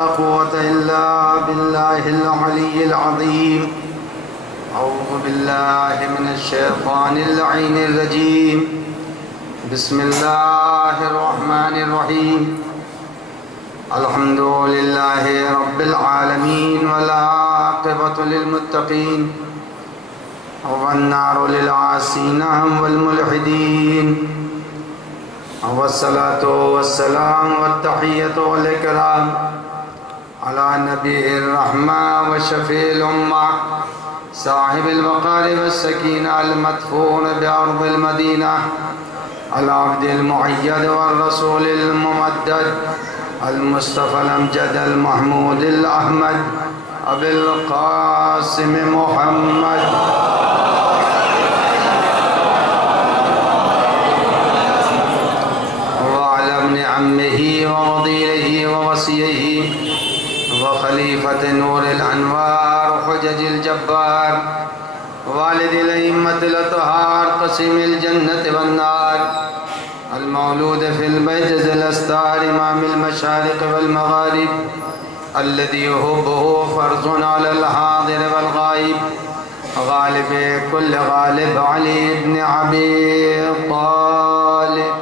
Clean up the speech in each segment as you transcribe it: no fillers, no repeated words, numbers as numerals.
لا قوة إلا بالله العلي العظيم. أعوذ بالله من الشيطان اللعين الرجيم. بسم الله الرحمن الرحيم. الحمد لله رب العالمين والعاقبة للمتقين والنار للعاصين والملحدين والصلاة والسلام والتحية والإكرام على نبي الرحمة وشفيع الأمة صاحب الوقار والسكينة المدفون بأرض المدينة العبد المؤيد والرسول الممدد المصطفى الأمجد المحمود الأحمد أبي القاسم محمد وعلى ابن عمه ووضيله ووصيه وخليفة نور الأنوار حجج الجبار والد الأئمة الأطهار قسم الجنة والنار المولود في البيت ذي الأستار إمام المشارق والمغارب الذي يحبه فرض على الحاضر والغائب غالب كل غالب علي بن أبي طالب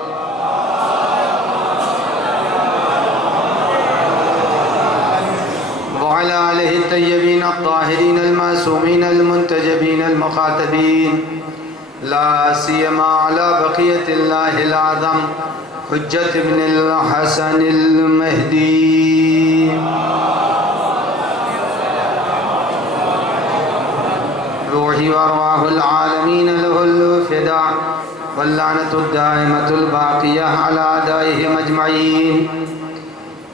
وعلى آله الطيبين الطاهرين المعصومين المنتجبين المخاطبين لا سيما على بقية الله الأعظم حجة ابن الحسن المهدي روحي وأرواح العالمين له الفداء واللعنة الدائمة الباقية على أعدائهم أجمعين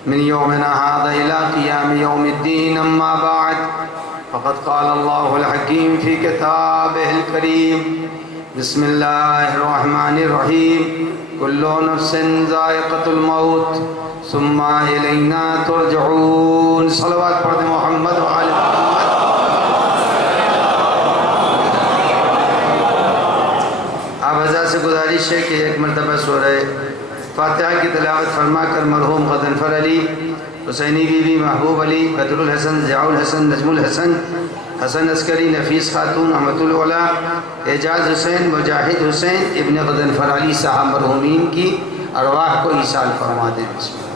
من يومنا هذا إلى قيام يوم الدين. أما بعد فقد قال الله الحكيم في كتابه الكريم بسم الله الرحمن الرحيم كل نفس ذائقة الموت ثم إلينا ترجعون. صلوات پڑھتے محمد وآل محمد. آپ حضرات سے گزارش ہے کہ ایک مرتبہ سورہ فاتحہ کی تلاوت فرما کر مرحوم غضنفر علی، حسینی بی بی، محبوب علی، بدر الحسن، ضیاء الحسن، نجم الحسن، حسن عسکری، نفیس خاتون، احمد الولا، اعجاز حسین، مجاہد حسین ابن غضنفر علی صاحب مرحومین کی ارواح کو ایصال فرما دیں. بسم اللہ.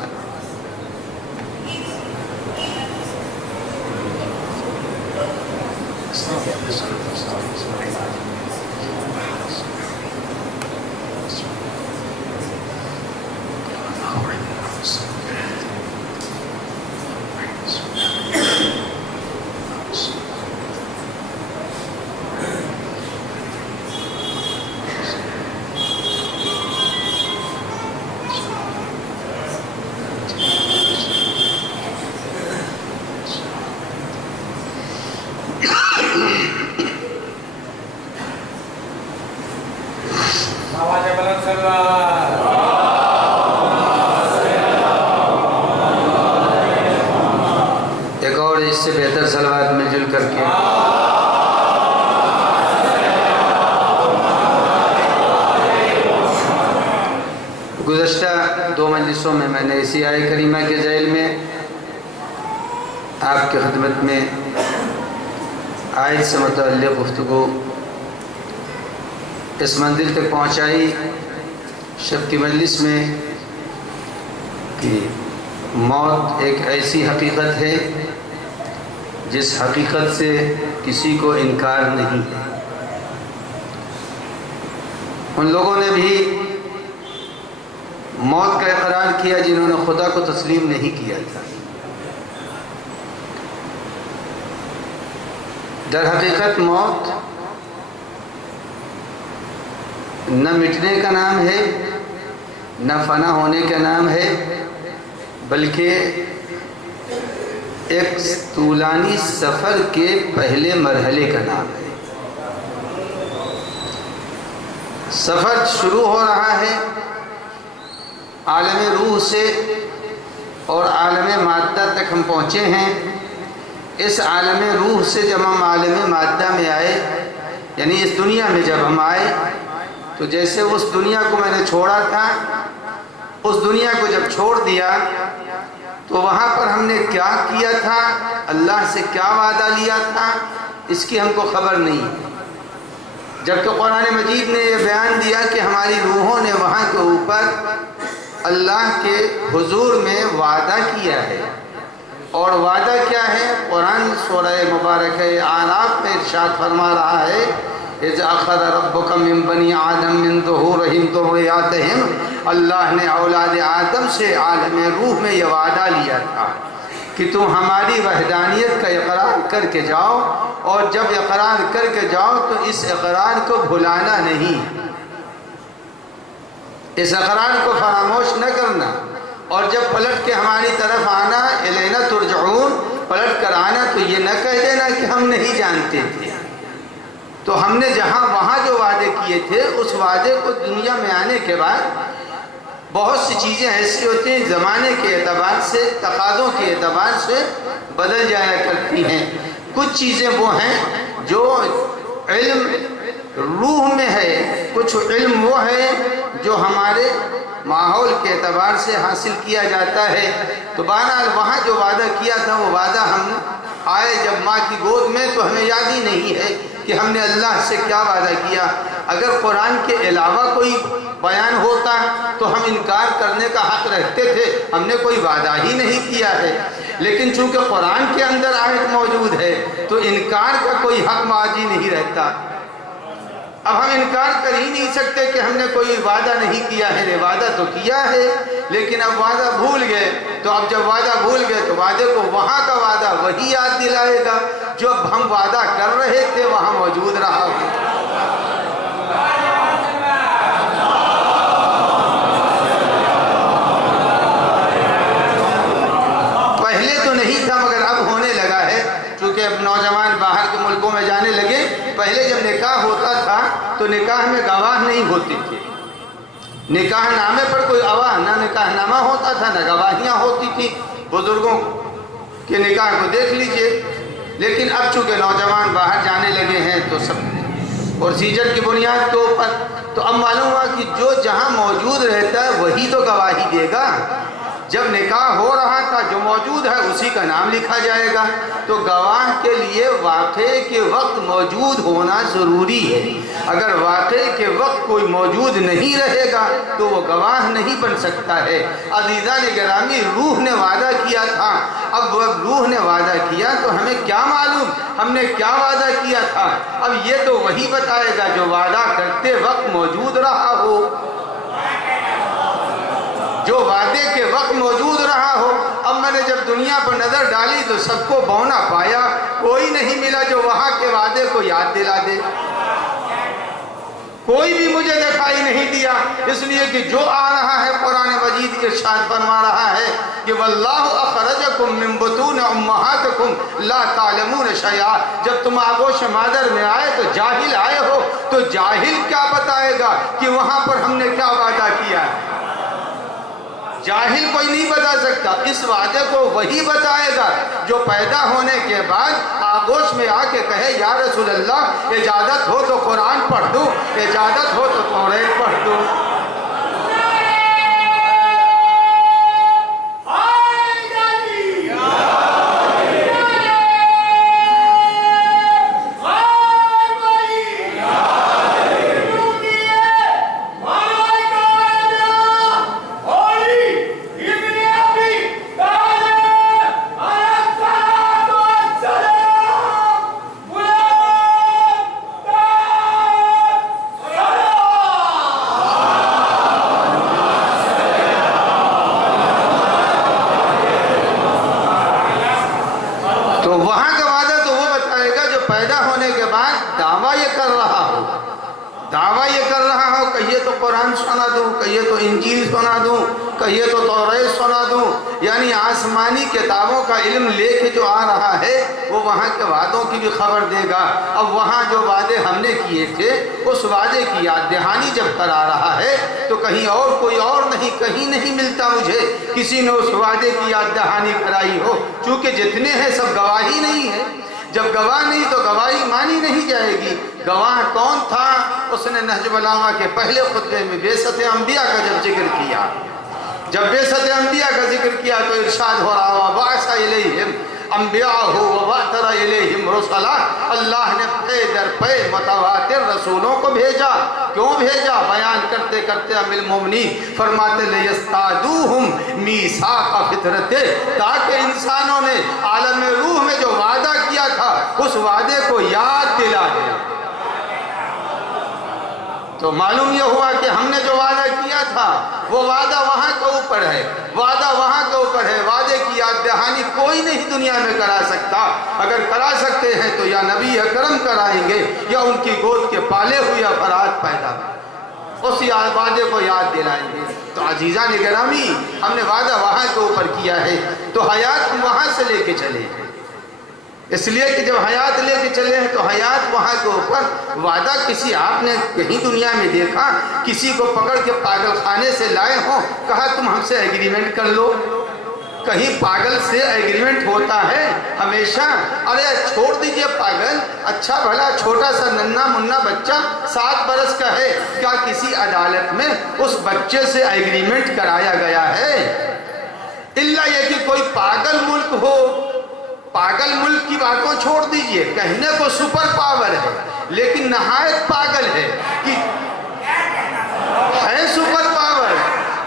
ایک اور اس سے بہتر صلوات مل جل کر کے گزشتہ 2 مجلسوں میں نے اسی آیہ کریمہ کے ذیل میں آپ کی خدمت میں آیت سے متعلق گفتگو اس منزل تک پہنچائی شب کی مجلس میں کہ موت ایک ایسی حقیقت ہے جس حقیقت سے کسی کو انکار نہیں ہے. ان لوگوں نے بھی موت کا اقرار کیا جنہوں نے خدا کو تسلیم نہیں کیا تھا. در حقیقت موت نہ مٹنے کا نام ہے نہ فنا ہونے کا نام ہے، بلکہ ایک طولانی سفر کے پہلے مرحلے کا نام ہے. سفر شروع ہو رہا ہے عالم روح سے اور عالم مادہ تک ہم پہنچے ہیں. اس عالم روح سے جب ہم عالم مادہ میں آئے، یعنی اس دنیا میں جب ہم آئے، تو جیسے اس دنیا کو میں نے چھوڑا تھا، اس دنیا کو جب چھوڑ دیا تو وہاں پر ہم نے کیا کیا تھا، اللہ سے کیا وعدہ لیا تھا، اس کی ہم کو خبر نہیں۔ جب تو قرآن مجید نے یہ بیان دیا کہ ہماری روحوں نے وہاں کے اوپر اللہ کے حضور میں وعدہ کیا ہے، اور وعدہ کیا ہے؟ قرآن سورہ مبارک اعراف میں ارشاد فرما رہا ہے اِذْ أَخَذَ رَبُّكَ مِن بَنِي آدَمَ مِن ظُهُورِهِمْ ذُرِّيَّتَهُمْ، اللہ نے اولاد آدم سے عالم روح میں یہ وعدہ لیا تھا کہ تم ہماری وحدانیت کا اقرار کر کے جاؤ، اور جب اقرار کر کے جاؤ تو اس اقرار کو بھلانا نہیں، اس اقرار کو فراموش نہ کرنا، اور جب پلٹ کے ہماری طرف آنا، الینا ترجعون، پلٹ کر آنا تو یہ نہ کہہ دینا کہ ہم نہیں جانتے تھے۔ تو ہم نے جہاں وہاں جو وعدے کیے تھے، اس وعدے کو دنیا میں آنے کے بعد بہت سی چیزیں ایسی ہوتی ہیں زمانے کے اعتبار سے، تقاضوں کے اعتبار سے بدل جایا کرتی ہیں۔ کچھ چیزیں وہ ہیں جو علم روح میں ہے، کچھ علم وہ ہے جو ہمارے ماحول کے اعتبار سے حاصل کیا جاتا ہے۔ تو بہرحال وہاں جو وعدہ کیا تھا وہ وعدہ ہم آئے جب ماں کی گود میں تو ہمیں یاد ہی نہیں ہے کہ ہم نے اللہ سے کیا وعدہ کیا۔ اگر قرآن کے علاوہ کوئی بیان ہوتا تو ہم انکار کرنے کا حق رکھتے تھے، ہم نے کوئی وعدہ ہی نہیں کیا ہے، لیکن چونکہ قرآن کے اندر آیت موجود ہے تو انکار کا کوئی حق باقی نہیں رہتا۔ اب ہم انکار کر ہی نہیں سکتے کہ ہم نے کوئی وعدہ نہیں کیا ہے، وعدہ تو کیا ہے لیکن اب وعدہ بھول گئے، تو اب جب وعدہ بھول گئے تو وعدے کو وہاں کا وعدہ وہی یاد دلائے گا جو اب ہم وعدہ کر رہے تھے وہاں موجود رہا ہو۔ پہلے تو نہیں تھا مگر اب ہونے لگا ہے، چونکہ اب نوجوان باہر کے ملکوں میں جانے لگے۔ پہلے جب نکاح ہوتا تھا تو نکاح میں گواہ نہیں ہوتے تھے، نکاح نامے پر کوئی گواہ نہ نکاح نامہ ہوتا تھا نہ گواہیاں ہوتی تھی۔ بزرگوں کے نکاح کو دیکھ لیجئے، لیکن اب چونکہ نوجوان باہر جانے لگے ہیں تو سب پروسیجر کی بنیاد کے اوپر، تو اب معلوم ہوا کہ جو جہاں موجود رہتا ہے وہی تو گواہی دے گا۔ جب نکاح ہو رہا تھا جو موجود ہے اسی کا نام لکھا جائے گا، تو گواہ کے لیے واقعے کے وقت موجود ہونا ضروری ہے۔ اگر واقعے کے وقت کوئی موجود نہیں رہے گا تو وہ گواہ نہیں بن سکتا ہے۔ عزیزان گرامی، روح نے وعدہ کیا تھا، اب روح نے وعدہ کیا تو ہمیں کیا معلوم ہم نے کیا وعدہ کیا تھا؟ اب یہ تو وہی بتائے گا جو وعدہ کرتے وقت موجود رہا ہو، جو وعدے کے وقت موجود رہا ہو۔ اب میں نے جب دنیا پر نظر ڈالی تو سب کو بونا پایا، کوئی نہیں ملا جو وہاں کے وعدے کو یاد دلا دے، کوئی بھی مجھے دکھائی نہیں دیا، اس لیے کہ جو آ رہا ہے قرآن مجید ارشاد فرما رہا ہے کہ واللہ اخرجکم من بطون امہاتکم لا تعلمون شیئا۔ جب تم آغوش مادر میں آئے تو جاہل آئے ہو، تو جاہل کیا بتائے گا کہ وہاں پر ہم نے کیا وعدہ کیا ہے؟ جاہل کوئی نہیں بتا سکتا، اس وعدے کو وہی بتائے گا جو پیدا ہونے کے بعد آغوش میں آ کے کہے یا رسول اللہ اجازت ہو تو قرآن پڑھ دوں، اجازت ہو تو توریت پڑھ دوں۔ کہیے تو انجیل سنا دوں، کہیے تو توریت سنا دوں، یعنی آسمانی کتابوں کا علم لے کے جو آ رہا ہے وہ وہاں کے وعدوں کی بھی خبر دے گا۔ اب وہاں جو وعدے ہم نے کیے تھے اس وعدے کی یاد دہانی جب کرا رہا ہے تو کہیں اور کوئی اور نہیں، کہیں نہیں ملتا مجھے کسی نے اس وعدے کی یاد دہانی کرائی ہو، چونکہ جتنے ہیں سب گواہی نہیں ہے۔ جب گواہ نہیں تو گواہی مانی نہیں جائے گی۔ گواہ کون تھا؟ اس نے نہج البلاغہ کے پہلے خطبے میں بعثت انبیاء کا جب ذکر کیا، جب بعثت انبیاء کا ذکر کیا تو ارشاد ہو رہا وَبَعَثَ إِلَيْهِمْ انبیاءَهُ وَبَعْثَ إِلَيْهِمْ رُسُلًا، اللہ نے پے در پے متواتر رسولوں کو بھیجا۔ کیوں بھیجا؟ بیان کرتے کرتے ام المؤمنین فرماتے لِيَسْتَعْدُوهُمْ مِيثَاقَ فِطْرَتِهِ، تاکہ انسانوں نے عالم روح میں جو وعدہ کیا تھا اس وعدے کو یاد دلا دے۔ تو معلوم یہ ہوا کہ ہم نے جو وعدہ کیا تھا وہ وعدہ وہاں کے اوپر ہے، وعدہ وہاں کے اوپر ہے۔ وعدے کی یاد دہانی کوئی نہیں دنیا میں کرا سکتا۔ اگر کرا سکتے ہیں تو یا نبی اکرم کرائیں گے یا ان کی گود کے پالے ہوئے افراد پیدا اس وعدے کو یاد دلائیں گے۔ تو عزیزان گرامی، ہم نے وعدہ وہاں کے اوپر کیا ہے تو حیات وہاں سے لے کے چلے، اس لیے کہ جب حیات لے کے چلے ہیں تو حیات وہاں کے اوپر وعدہ کسی آپ نے کہیں دنیا میں دیکھا کسی کو پکڑ کے پاگل خانے سے لائے ہوں، کہا تم ہم سے ایگریمنٹ کر لو؟ کہیں پاگل سے ایگریمنٹ ہوتا ہے ہمیشہ؟ ارے چھوڑ دیجئے پاگل، اچھا بھلا چھوٹا سا ننھا منا بچہ 7 برس کا ہے، کیا کسی عدالت میں اس بچے سے ایگریمنٹ کرایا گیا ہے؟ الا یہ کہ کوئی پاگل ملک ہو۔ پاگل ملک کی بات کو چھوڑ دیجئے، کہنے کو سپر پاور ہے لیکن نہایت پاگل ہے کہ ہے سپر پاور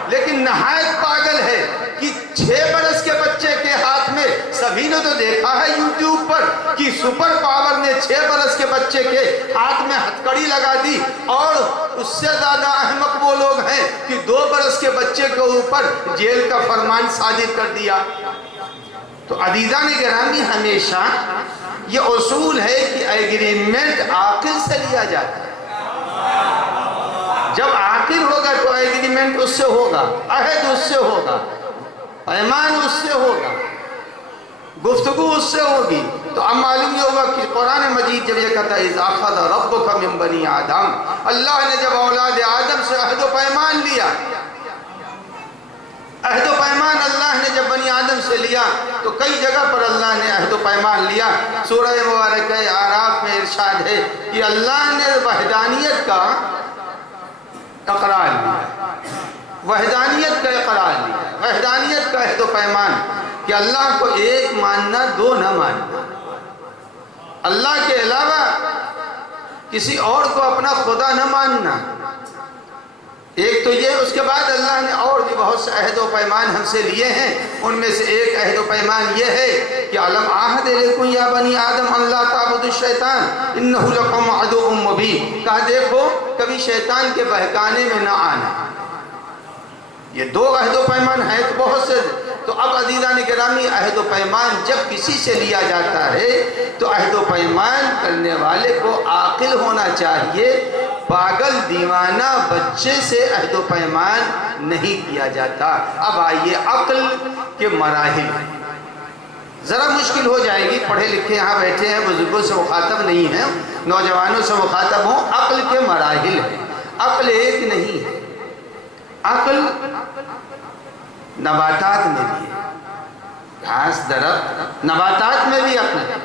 لیکن نہایت پاگل ہے کہ 6 برس کے بچے کے ہاتھ میں، سبھی نے تو دیکھا ہے یوٹیوب پر کہ سپر پاور نے 6 برس کے بچے کے ہاتھ میں ہتھکڑی لگا دی، اور اس سے زیادہ احمق وہ لوگ ہیں کہ 2 برس کے بچے کے اوپر جیل کا فرمان صادر کر دیا۔ تو عزیزان گرامی، ہمیشہ یہ اصول ہے کہ ایگریمنٹ عاقل سے لیا جاتا ہے۔ جب عاقل ہوگا تو ایگریمنٹ اس سے ہوگا، عہد اس سے ہوگا، پیمان اس سے ہوگا، گفتگو اس سے ہوگی۔ تو اب معلوم یہ ہوگا کہ قرآن مجید جب یہ کہتا ہے اذ اخذ ربک من بنی آدم، اللہ نے جب اولاد آدم سے عہد و پیمان لیا، عہد و پیمان اللہ نے جب بنی آدم سے لیا تو کئی جگہ پر اللہ نے عہد و پیمان لیا۔ سورہ مبارکہ اعراف میں ارشاد ہے کہ اللہ نے وحدانیت کا اقرار لیا، وحدانیت کا اقرار لیا، وحدانیت کا عہد و پیمان کہ اللہ کو ایک ماننا، 2 نہ ماننا، اللہ کے علاوہ کسی اور کو اپنا خدا نہ ماننا۔ ایک تو یہ، اس کے بعد اللہ نے اور بھی بہت سے عہد و پیمان ہم سے لیے ہیں، ان میں سے ایک عہد و پیمان یہ ہے کہ علم عہد علیکم یا بنی آدم ان لا تعبدوا الشیطان انہ لکم عدو مبین، کہا دیکھو کبھی شیطان کے بہکانے میں نہ آنا۔ یہ 2 عہد و پیمان ہیں تو بہت سے۔ تو اب عزیزان گرامی، عہد و پیمان جب کسی سے لیا جاتا ہے تو عہد و پیمان کرنے والے کو عاقل ہونا چاہیے، پاگل دیوانہ بچے سے عہد و پیمان نہیں کیا جاتا۔ اب آئیے عقل کے مراحل، ذرا مشکل ہو جائے گی، پڑھے لکھے یہاں بیٹھے ہیں، بزرگوں سے مخاطب نہیں ہیں، نوجوانوں سے مخاطب ہوں۔ عقل کے مراحل ہیں، عقل ایک نہیں ہے۔ عقل نباتات میں بھی ہے، گھاس درخت نباتات میں بھی عقل ہے،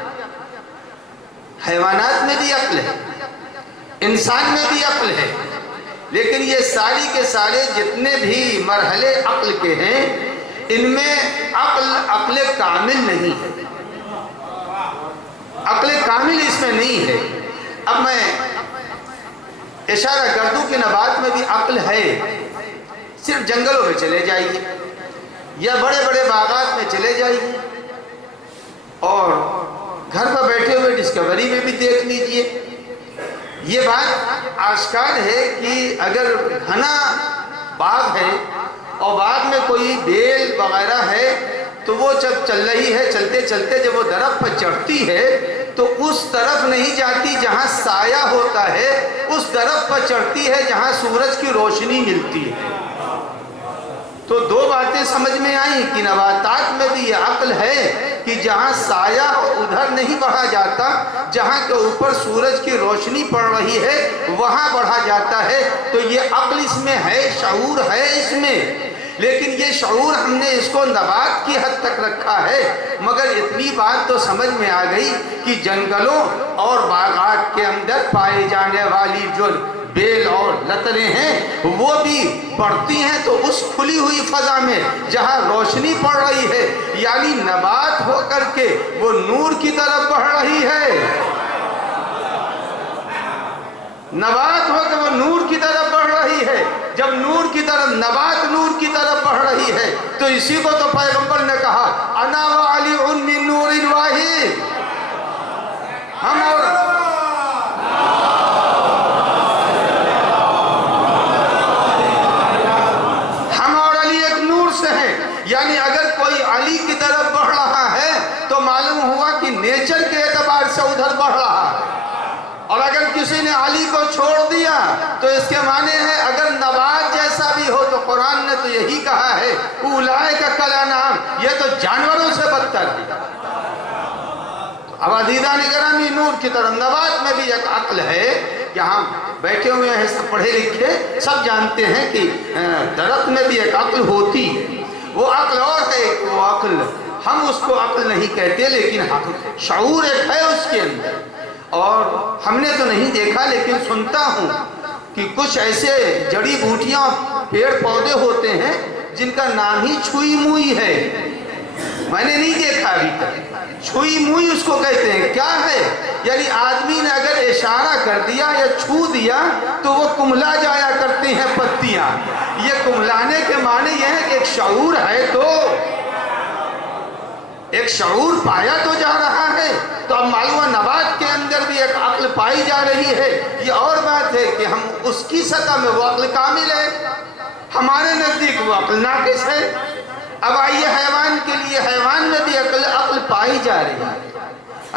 حیوانات میں بھی عقل ہے، انسان میں بھی عقل ہے، لیکن یہ ساری کے سارے جتنے بھی مرحلے عقل کے ہیں ان میں عقل کامل نہیں ہے، عقل کامل اس میں نہیں ہے۔ اب میں اشارہ کر دوں کہ نبات میں بھی عقل ہے، صرف جنگلوں میں چلے جائیے یا بڑے بڑے باغات میں چلے جائیے اور گھر پر بیٹھے ہوئے ڈسکوری میں بھی دیکھ لیجئے۔ یہ بات آشکار ہے کہ اگر گھنا باغ ہے اور باغ میں کوئی بیل وغیرہ ہے تو وہ جب چل رہی ہے، چلتے چلتے جب وہ درخت پر چڑھتی ہے تو اس طرف نہیں جاتی جہاں سایہ ہوتا ہے، اس درخت پر چڑھتی ہے جہاں سورج کی روشنی ملتی ہے۔ تو 2 باتیں سمجھ میں آئیں کہ نباتات میں بھی یہ عقل ہے کہ جہاں سایہ ادھر نہیں بڑھا جاتا، جہاں کے اوپر سورج کی روشنی پڑ رہی ہے وہاں بڑھا جاتا ہے۔ تو یہ عقل اس میں ہے، شعور ہے اس میں، لیکن یہ شعور ہم نے اس کو نبات کی حد تک رکھا ہے۔ مگر اتنی بات تو سمجھ میں آ گئی کہ جنگلوں اور باغات کے اندر پائے جانے والی جو بیل اور لتریں ہیں وہ بھی بڑھتی ہیں تو اس کھلی ہوئی فضا میں جہاں روشنی پڑ رہی ہے، یعنی نبات ہو کر کے وہ نور کی طرف بڑھ رہی ہے، نبات ہو کے وہ نور کی طرف بڑھ رہی ہے۔ جب نور کی طرف، نبات نور کی طرف بڑھ رہی ہے تو اسی کو تو پیغمبر نے کہا انا وعلی من نور واحد، ہم اور علی ایک نور سے ہیں۔ یعنی اگر کوئی علی کی طرف بڑھ رہا ہے تو معلوم ہوا کہ نیچر کے اعتبار سے ادھر بڑھ رہا ہے، اور اگر کسی نے علی کو چھوڑ دیا تو اس کے معنی ہے اگر نبات جیسا بھی ہو تو قرآن نے تو یہی کہا ہے اولئک کالانعام، یہ تو جانوروں سے بدتر ہے۔ اب عزیزان گرامی، نور کی طرف نبات میں بھی ایک عقل ہے کہ ہم بیٹھے ہوئے ہیں سب پڑھے لکھے، سب جانتے ہیں کہ درخت میں بھی ایک عقل ہوتی ہے، وہ عقل اور ہے، وہ عقل ہم اس کو عقل نہیں کہتے لیکن شعور ایک ہے اس کے اندر، اور ہم نے تو نہیں دیکھا لیکن سنتا ہوں کہ کچھ ایسے جڑی بوٹیاں پیڑ پودے ہوتے ہیں جن کا نام ہی چھوئی موئی ہے، میں نے نہیں دیکھا ابھی تک۔ چھوئی موئی اس کو کہتے ہیں، کیا ہے؟ یعنی آدمی نے اگر اشارہ کر دیا یا چھو دیا تو وہ کملا جایا کرتی ہیں پتیاں۔ یہ کملانے کے معنی یہ ہے کہ ایک شعور ہے، تو ایک شعور پایا تو جا رہا ہے، تو اب معلوم نبات کے اندر بھی ایک عقل پائی جا رہی ہے۔ یہ اور بات ہے کہ ہم اس کی سطح میں وہ عقل کامل ہے، ہمارے نزدیک وہ عقل ناقص ہے۔ اب آئیے حیوان کے لیے، حیوان میں بھی عقل پائی جا رہی ہے،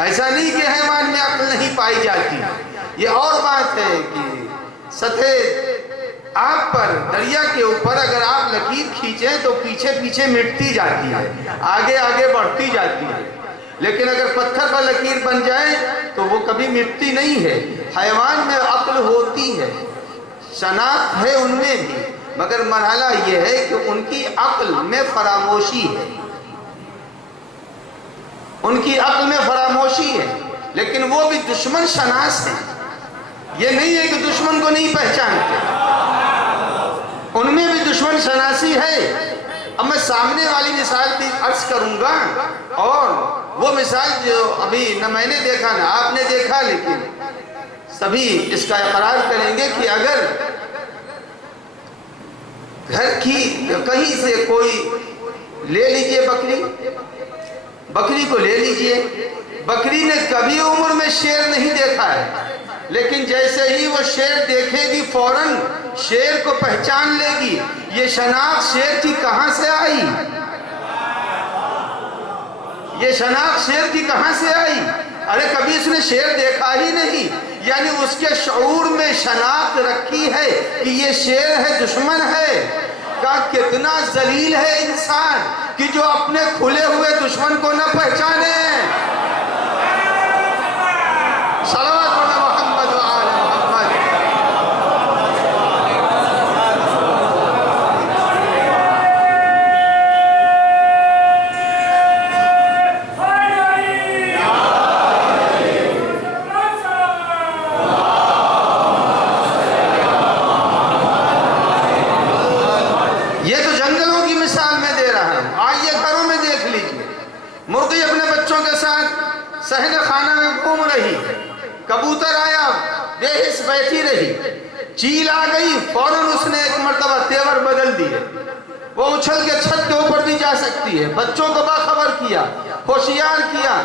ایسا نہیں کہ حیوان میں عقل نہیں پائی جاتی۔ یہ اور بات ہے کہ سطح آگ پر، دریا کے اوپر اگر آپ لکیر کھینچیں تو پیچھے پیچھے مٹتی جاتی ہے، آگے آگے بڑھتی جاتی ہے، لیکن اگر پتھر پر لکیر بن جائے تو وہ کبھی مٹتی نہیں ہے۔ حیوان میں عقل ہوتی ہے، شناخت ہے ان میں بھی، مگر مرحلہ یہ ہے کہ ان کی عقل میں فراموشی ہے، ان کی عقل میں فراموشی ہے، لیکن وہ بھی دشمن شناس ہیں، یہ نہیں ہے کہ دشمن کو نہیں پہچانتے، ان میں بھی دشمن شناسی ہے۔ اب میں سامنے والی مثال بھی عرض کروں گا، اور وہ مثال جو ابھی نہ میں نے دیکھا نہ آپ نے دیکھا، لیکن سبھی اس کا اقرار کریں گے کہ اگر گھر کی کہیں سے کوئی لے لیجئے بکری کو لے لیجئے، بکری نے کبھی عمر میں شیر نہیں دیکھا ہے، لیکن جیسے ہی وہ شیر دیکھے گی فوراً شیر کو پہچان لے گی۔ یہ شناخت شیر کی کہاں سے آئی؟ یہ شناخت شیر کی کہاں سے آئی؟ ارے کبھی اس نے شیر دیکھا ہی نہیں، یعنی اس کے شعور میں شناخت رکھی ہے کہ یہ شیر ہے، دشمن ہے۔ کہا کتنا ذلیل ہے انسان کہ جو اپنے کھلے ہوئے دشمن کو نہ پہچانے۔ صلوات علی محمد و آل محمد۔ یہ تو جنگلوں کی مثال میں دے رہا ہوں، آئیے گھروں میں دیکھ لیجئے، مرغی اپنے بچوں کے ساتھ صحن خانہ میں گھوم رہی، کبوتر آیا بے حس بیٹھی رہی، چیل آ گئی فوراً اس نے ایک مرتبہ تیور بدل دیے، وہ اچھل کے چھت کے اوپر بھی جا سکتی ہے، بچوں کو باخبر کیا، ہوشیار کیا،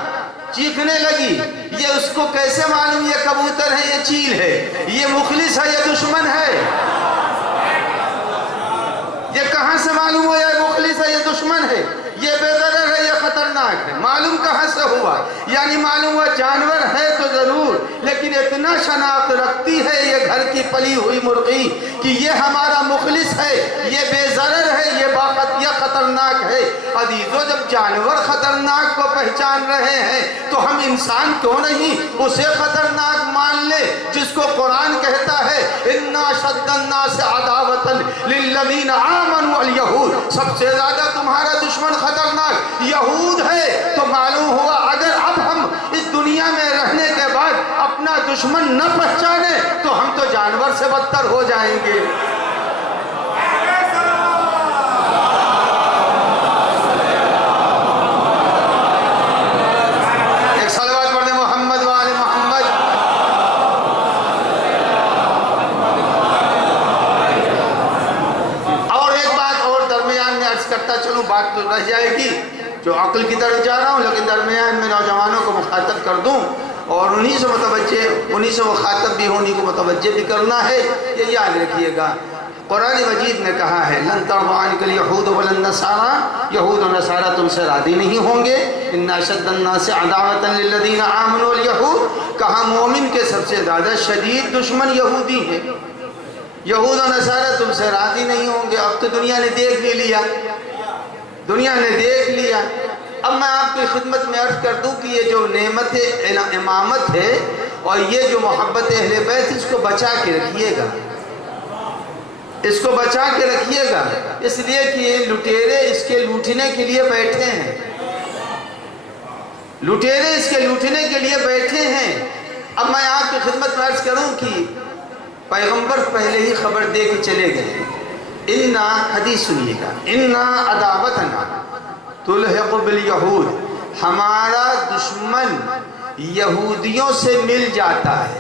چیخنے لگی۔ یہ اس کو کیسے معلوم یہ کبوتر ہے یہ چیل ہے، یہ مخلص ہے یہ دشمن ہے؟ یہ کہاں سے معلوم ہوا یہ مخلص ہے یہ دشمن ہے، یہ بے ضرر ہے یہ خطرناک ہے؟ معلوم کہاں سے ہوا؟ یعنی معلوم ہوا جانور ہے تو ضرور، لیکن اتنا شناخت رکھتی ہے یہ گھر کی پلی ہوئی مرغی کہ یہ ہمارا مخلص ہے، یہ بے ضرر ہے، یہ باقت، یہ خطرناک ہے۔ عزیزو جب جانور خطرناک کو پہچان رہے ہیں تو ہم انسان کیوں نہیں اسے خطرناک مان لے جس کو قرآن کہتا ہے اِنَّا شَدَّ النَّاسِ عَدَاوَةً لِلَّذِينَ آمَنُوا الْيَهُودِ، سب سے زیادہ تمہارا دشمن خطرناک یہود ہے۔ تو معلوم ہوا اگر اب ہم اس دنیا میں رہنے کے بعد اپنا دشمن نہ پہچانے تو ہم تو جانور سے بدتر ہو جائیں گے۔ ایک صلوات پڑھ دیں محمد و آل محمد۔ اور ایک بات اور درمیان میں عرض کرتا چلوں، بات تو رہ جائے گی، جو عقل کی طرف جا رہا ہوں، لیکن درمیان میں نوجوانوں کو مخاطب کر دوں اور انہی سے مخاطب بھی ہونے کو متوجہ بھی کرنا ہے۔ یہ یاد رکھیے گا، قرآن مجید نے کہا ہے لن ترضى عنك اليهود ولا النصارى، یہود و نصارہ تم سے راضی نہیں ہوں گے۔ ان اشد الناس عداوة للذين آمنوا واليهود، کہا مومن کے سب سے زیادہ شدید دشمن یہودی ہیں۔ یہود و نصارہ تم سے راضی نہیں ہوں گے۔ اب تو دنیا نے دیکھ بھی لیا، دنیا نے دیکھ لیا۔ اب میں آپ کی خدمت میں عرض کر دوں کہ یہ جو نعمت امامت ہے اور یہ جو محبت اہل بیت، اس کو بچا کے رکھیے گا، اس کو بچا کے رکھیے گا، اس لیے کہ یہ لٹیرے اس کے لوٹنے کے لیے بیٹھے ہیں، لٹیرے اس کے لوٹنے کے لیے بیٹھے ہیں۔ اب میں آپ کی خدمت میں عرض کروں کہ پیغمبر پہلے ہی خبر دے کے چلے گئے، اِنَّا، حدیث سنیے گا، اِنَّا عَدَاوَتَنَا تُلْحِقُ بِالْيَهُودِ، ہمارا دشمن یہودیوں سے مل جاتا ہے۔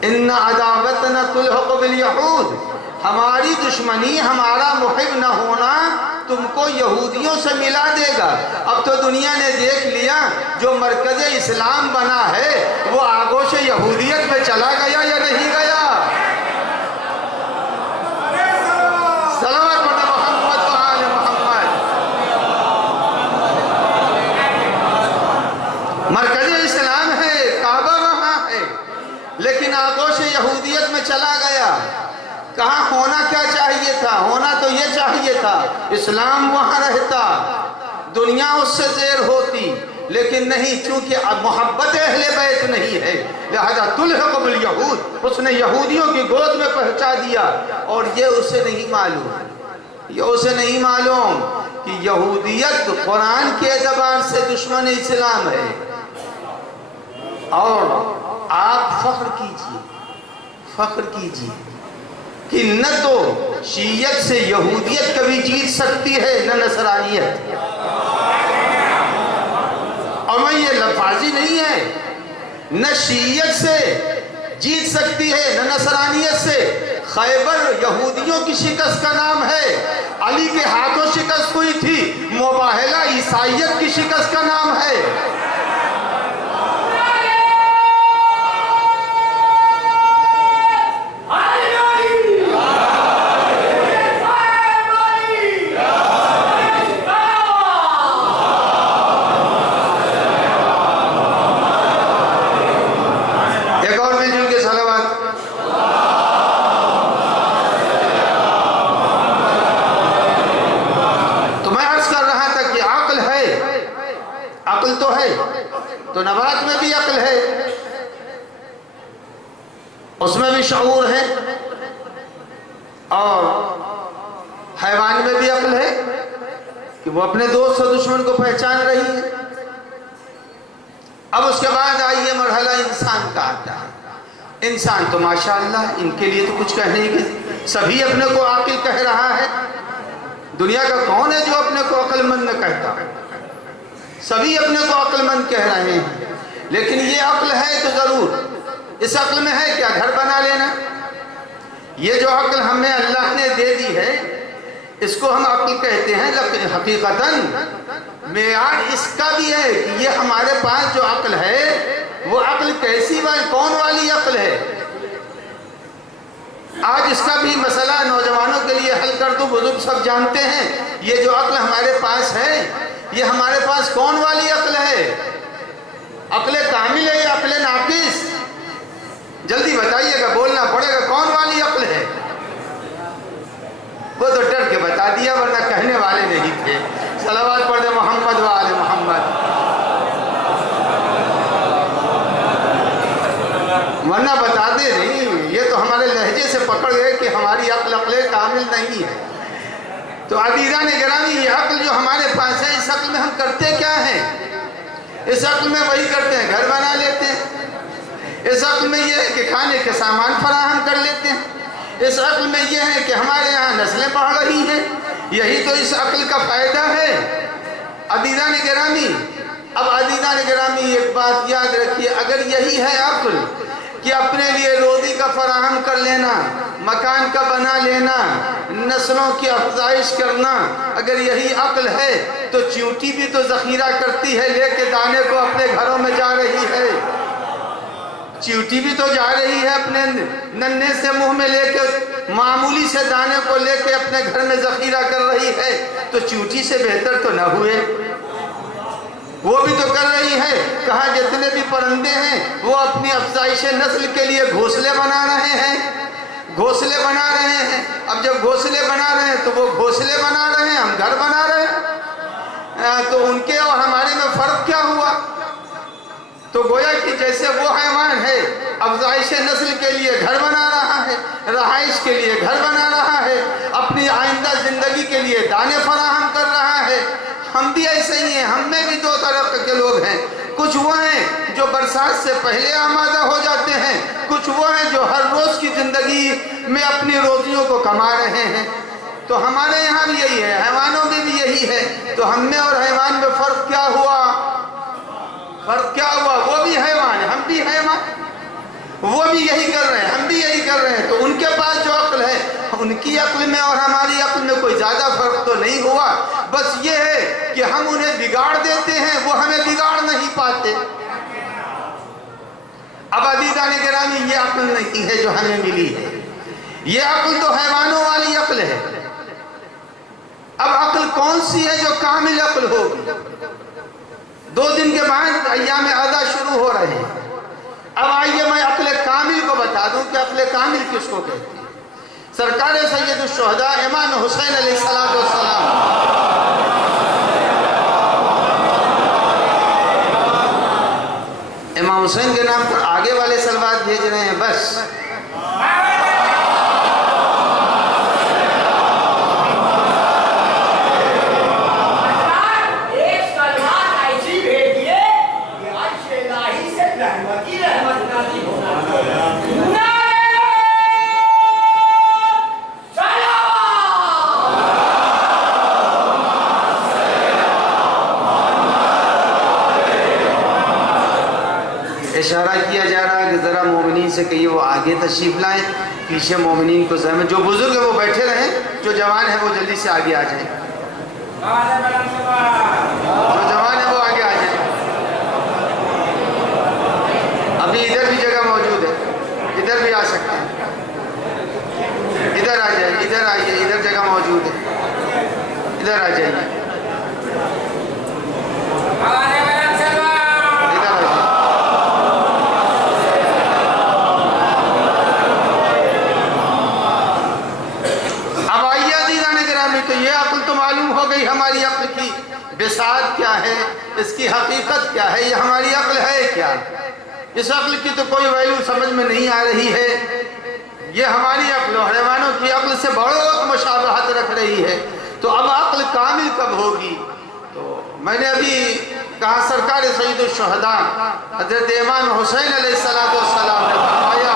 اِنَّا عَدَاوَتَنَا تُلْحِقُ بِالْيَهُودِ، ہماری دشمنی، ہمارا محب نہ ہونا تم کو یہودیوں سے ملا دے گا۔ اب تو دنیا نے دیکھ لیا جو مرکز اسلام بنا ہے وہ آگوش یہودیت میں چلا گیا یا نہیں گیا؟ صلوات پڑھیں محمد و آل محمد۔ مرکز اسلام ہے، کعبہ وہاں ہے، لیکن آگوش یہودیت میں چلا گیا۔ کہاں ہونا کیا چاہیے تھا؟ ہونا تو یہ چاہیے تھا اسلام وہاں رہتا، دنیا اس سے زیر ہوتی، لیکن نہیں، چونکہ اب محبت اہل بیت نہیں ہے لہذا تلحق بالیہود، اس نے یہودیوں کی گود میں پہنچا دیا۔ اور یہ اسے نہیں معلوم، یہ اسے نہیں معلوم کہ یہودیت قرآن کے اعتبار سے دشمن اسلام ہے۔ اور آپ فخر کیجئے، فخر کیجئے کہ نہ تو شیعت سے یہودیت کبھی جیت سکتی ہے نہ نصرانیت، اور میں یہ لفاظی نہیں ہے، نہ شیعت سے جیت سکتی ہے نہ نصرانیت سے۔ خیبر یہودیوں کی شکست کا نام ہے، علی کے ہاتھوں شکست ہوئی تھی، مباہلہ عیسائیت کی شکست کا نام ہے۔ تو نبات میں بھی عقل ہے، اس میں بھی شعور ہے، اور حیوان میں بھی عقل ہے کہ وہ اپنے دوست اور دشمن کو پہچان رہی ہے۔ اب اس کے بعد آئیے مرحلہ انسان کا آتا ہے۔ انسان تو ماشاءاللہ ان کے لیے تو کچھ کہنے کی، سبھی اپنے کو عاقل کہہ رہا ہے۔ دنیا کا کون ہے جو اپنے کو عقل مند نہ کہتا ہے؟ سبھی اپنے کو عقل مند کہہ رہے ہیں، لیکن یہ عقل ہے تو ضرور، اس عقل میں ہے کیا؟ گھر بنا لینا۔ یہ جو عقل ہمیں اللہ نے دے دی ہے اس کو ہم عقل کہتے ہیں، لیکن حقیقتاً معیار اس کا بھی ہے کہ یہ ہمارے پاس جو عقل ہے وہ عقل کیسی کون والی عقل ہے؟ آج اس کا بھی مسئلہ نوجوانوں کے لیے حل کر دوں، بزرگ سب جانتے ہیں یہ جو عقل ہمارے پاس ہے یہ ہمارے پاس کون والی عقل ہے؟ عقل کامل ہے یا عقل ناقص؟ جلدی بتائیے گا، بولنا پڑے گا، کون والی عقل ہے؟ وہ تو ڈر کے بتا دیا ورنہ کہنے والے نہیں تھے۔ صلوات پڑھ دے محمد و آل محمد، ورنہ بتاتے نہیں، یہ تو ہمارے لہجے سے پکڑ گئے کہ ہماری عقل کامل نہیں ہے۔ تو عزیزان گرامی، یہ عقل جو ہمارے پاس ہے اس عقل میں ہم کرتے کیا ہیں؟ اس عقل میں وہی کرتے ہیں، گھر بنا لیتے ہیں، اس عقل میں یہ ہے کہ کھانے کے سامان فراہم کر لیتے ہیں. اس عقل میں یہ ہے کہ ہمارے یہاں نسلیں بڑھ رہی ہیں. یہی تو اس عقل کا فائدہ ہے. عزیزان گرامی، اب عزیزان گرامی ایک بات یاد رکھیے، اگر یہی ہے عقل کہ اپنے لیے روزی کا فراہم کر لینا، مکان کا بنا لینا، نسلوں کی افزائش کرنا، اگر یہی عقل ہے تو چیونٹی بھی تو ذخیرہ کرتی ہے، لے کے دانے کو اپنے گھروں میں جا رہی ہے. چیونٹی بھی تو جا رہی ہے اپنے ننھے سے منہ میں لے کے، معمولی سے دانے کو لے کے اپنے گھر میں ذخیرہ کر رہی ہے. تو چیونٹی سے بہتر تو نہ ہوئے؟ وہ بھی تو کر رہی ہے. کہاں جتنے بھی پرندے ہیں وہ اپنی افزائش نسل کے لیے گھونسلے بنا رہے ہیں، گھونسلے بنا رہے ہیں. اب جب گھونسلے بنا رہے ہیں تو وہ گھونسلے بنا رہے ہیں، ہم گھر بنا رہے ہیں. تو ان کے اور ہمارے میں فرق کیا ہوا؟ تو گویا کہ جیسے وہ حیوان ہے افزائش نسل کے لیے گھر بنا رہا ہے، رہائش کے لیے گھر بنا رہا ہے، اپنی آئندہ زندگی کے لیے دانے فراہم کر رہا ہے، ہم بھی ایسے ہی ہیں. ہم میں بھی دو طرح کے لوگ ہیں. کچھ وہ ہیں جو برسات سے پہلے آمادہ ہو جاتے ہیں، کچھ وہ ہیں جو ہر روز کی زندگی میں اپنی روزیوں کو کما رہے ہیں. تو ہمارے یہاں بھی یہی ہے، حیوانوں میں بھی یہی ہے. تو ہم میں اور حیوان میں فرق کیا ہوا؟ فرق کیا ہوا؟ وہ بھی حیوان ہے، ہم بھی حیوان. وہ بھی یہی کر رہے ہیں، ہم بھی یہی کر رہے ہیں. تو ان کے پاس جو عقل ہے، ان کی عقل میں اور ہماری عقل میں کوئی زیادہ فرق تو نہیں ہوا. بس یہ ہے کہ ہم انہیں بگاڑ دیتے ہیں، وہ ہمیں بگاڑ نہیں پاتے. اب عزیزان گرامی، یہ عقل نہیں ہے جو ہمیں ملی ہے. یہ عقل تو حیوانوں والی عقل ہے. اب عقل کون سی ہے جو کامل عقل ہوگی؟ 2 دن کے بعد ایام اعضا شروع ہو رہے ہیں. اب آئیے میں عقل کامل کو بتا دوں کہ عقل کامل کس کو کہتے ہیں. سرکار سید الشہداء امام حسین علیہ السلام، امام حسین کے نام پر آگے والے صلوات بھیج رہے ہیں. بس اشارہ کیا جا رہا ہے کہ ذرا مومنین سے کہیے وہ آگے تشریف لائیں. پیچھے مومنین کو زحمت، جو بزرگ ہیں وہ بیٹھے رہیں، جو جوان ہیں وہ جلدی سے آگے آ جائیں. جو جوان ہیں وہ آگے آ جائیں. ابھی ادھر بھی جگہ موجود ہے، ادھر بھی آ سکتے ہیں. ادھر آ جائیں، ادھر آئیے، ادھر جگہ موجود ہے، ادھر آ جائیے. تو یہ عقل تو معلوم ہو گئی ہماری عقل کی بساط کیا ہے، اس کی حقیقت کیا ہے، یہ ہماری عقل ہے کیا. اس عقل کی تو کوئی ویلیو سمجھ میں نہیں آ رہی ہے. یہ ہماری عقل اور حیوانوں کی عقل سے بہت مشابہت رکھ رہی ہے. تو اب عقل کامل کب ہوگی؟ تو میں نے ابھی کہا سرکار سید الشہداء حضرت امام حسین علیہ السلام نے فرمایا،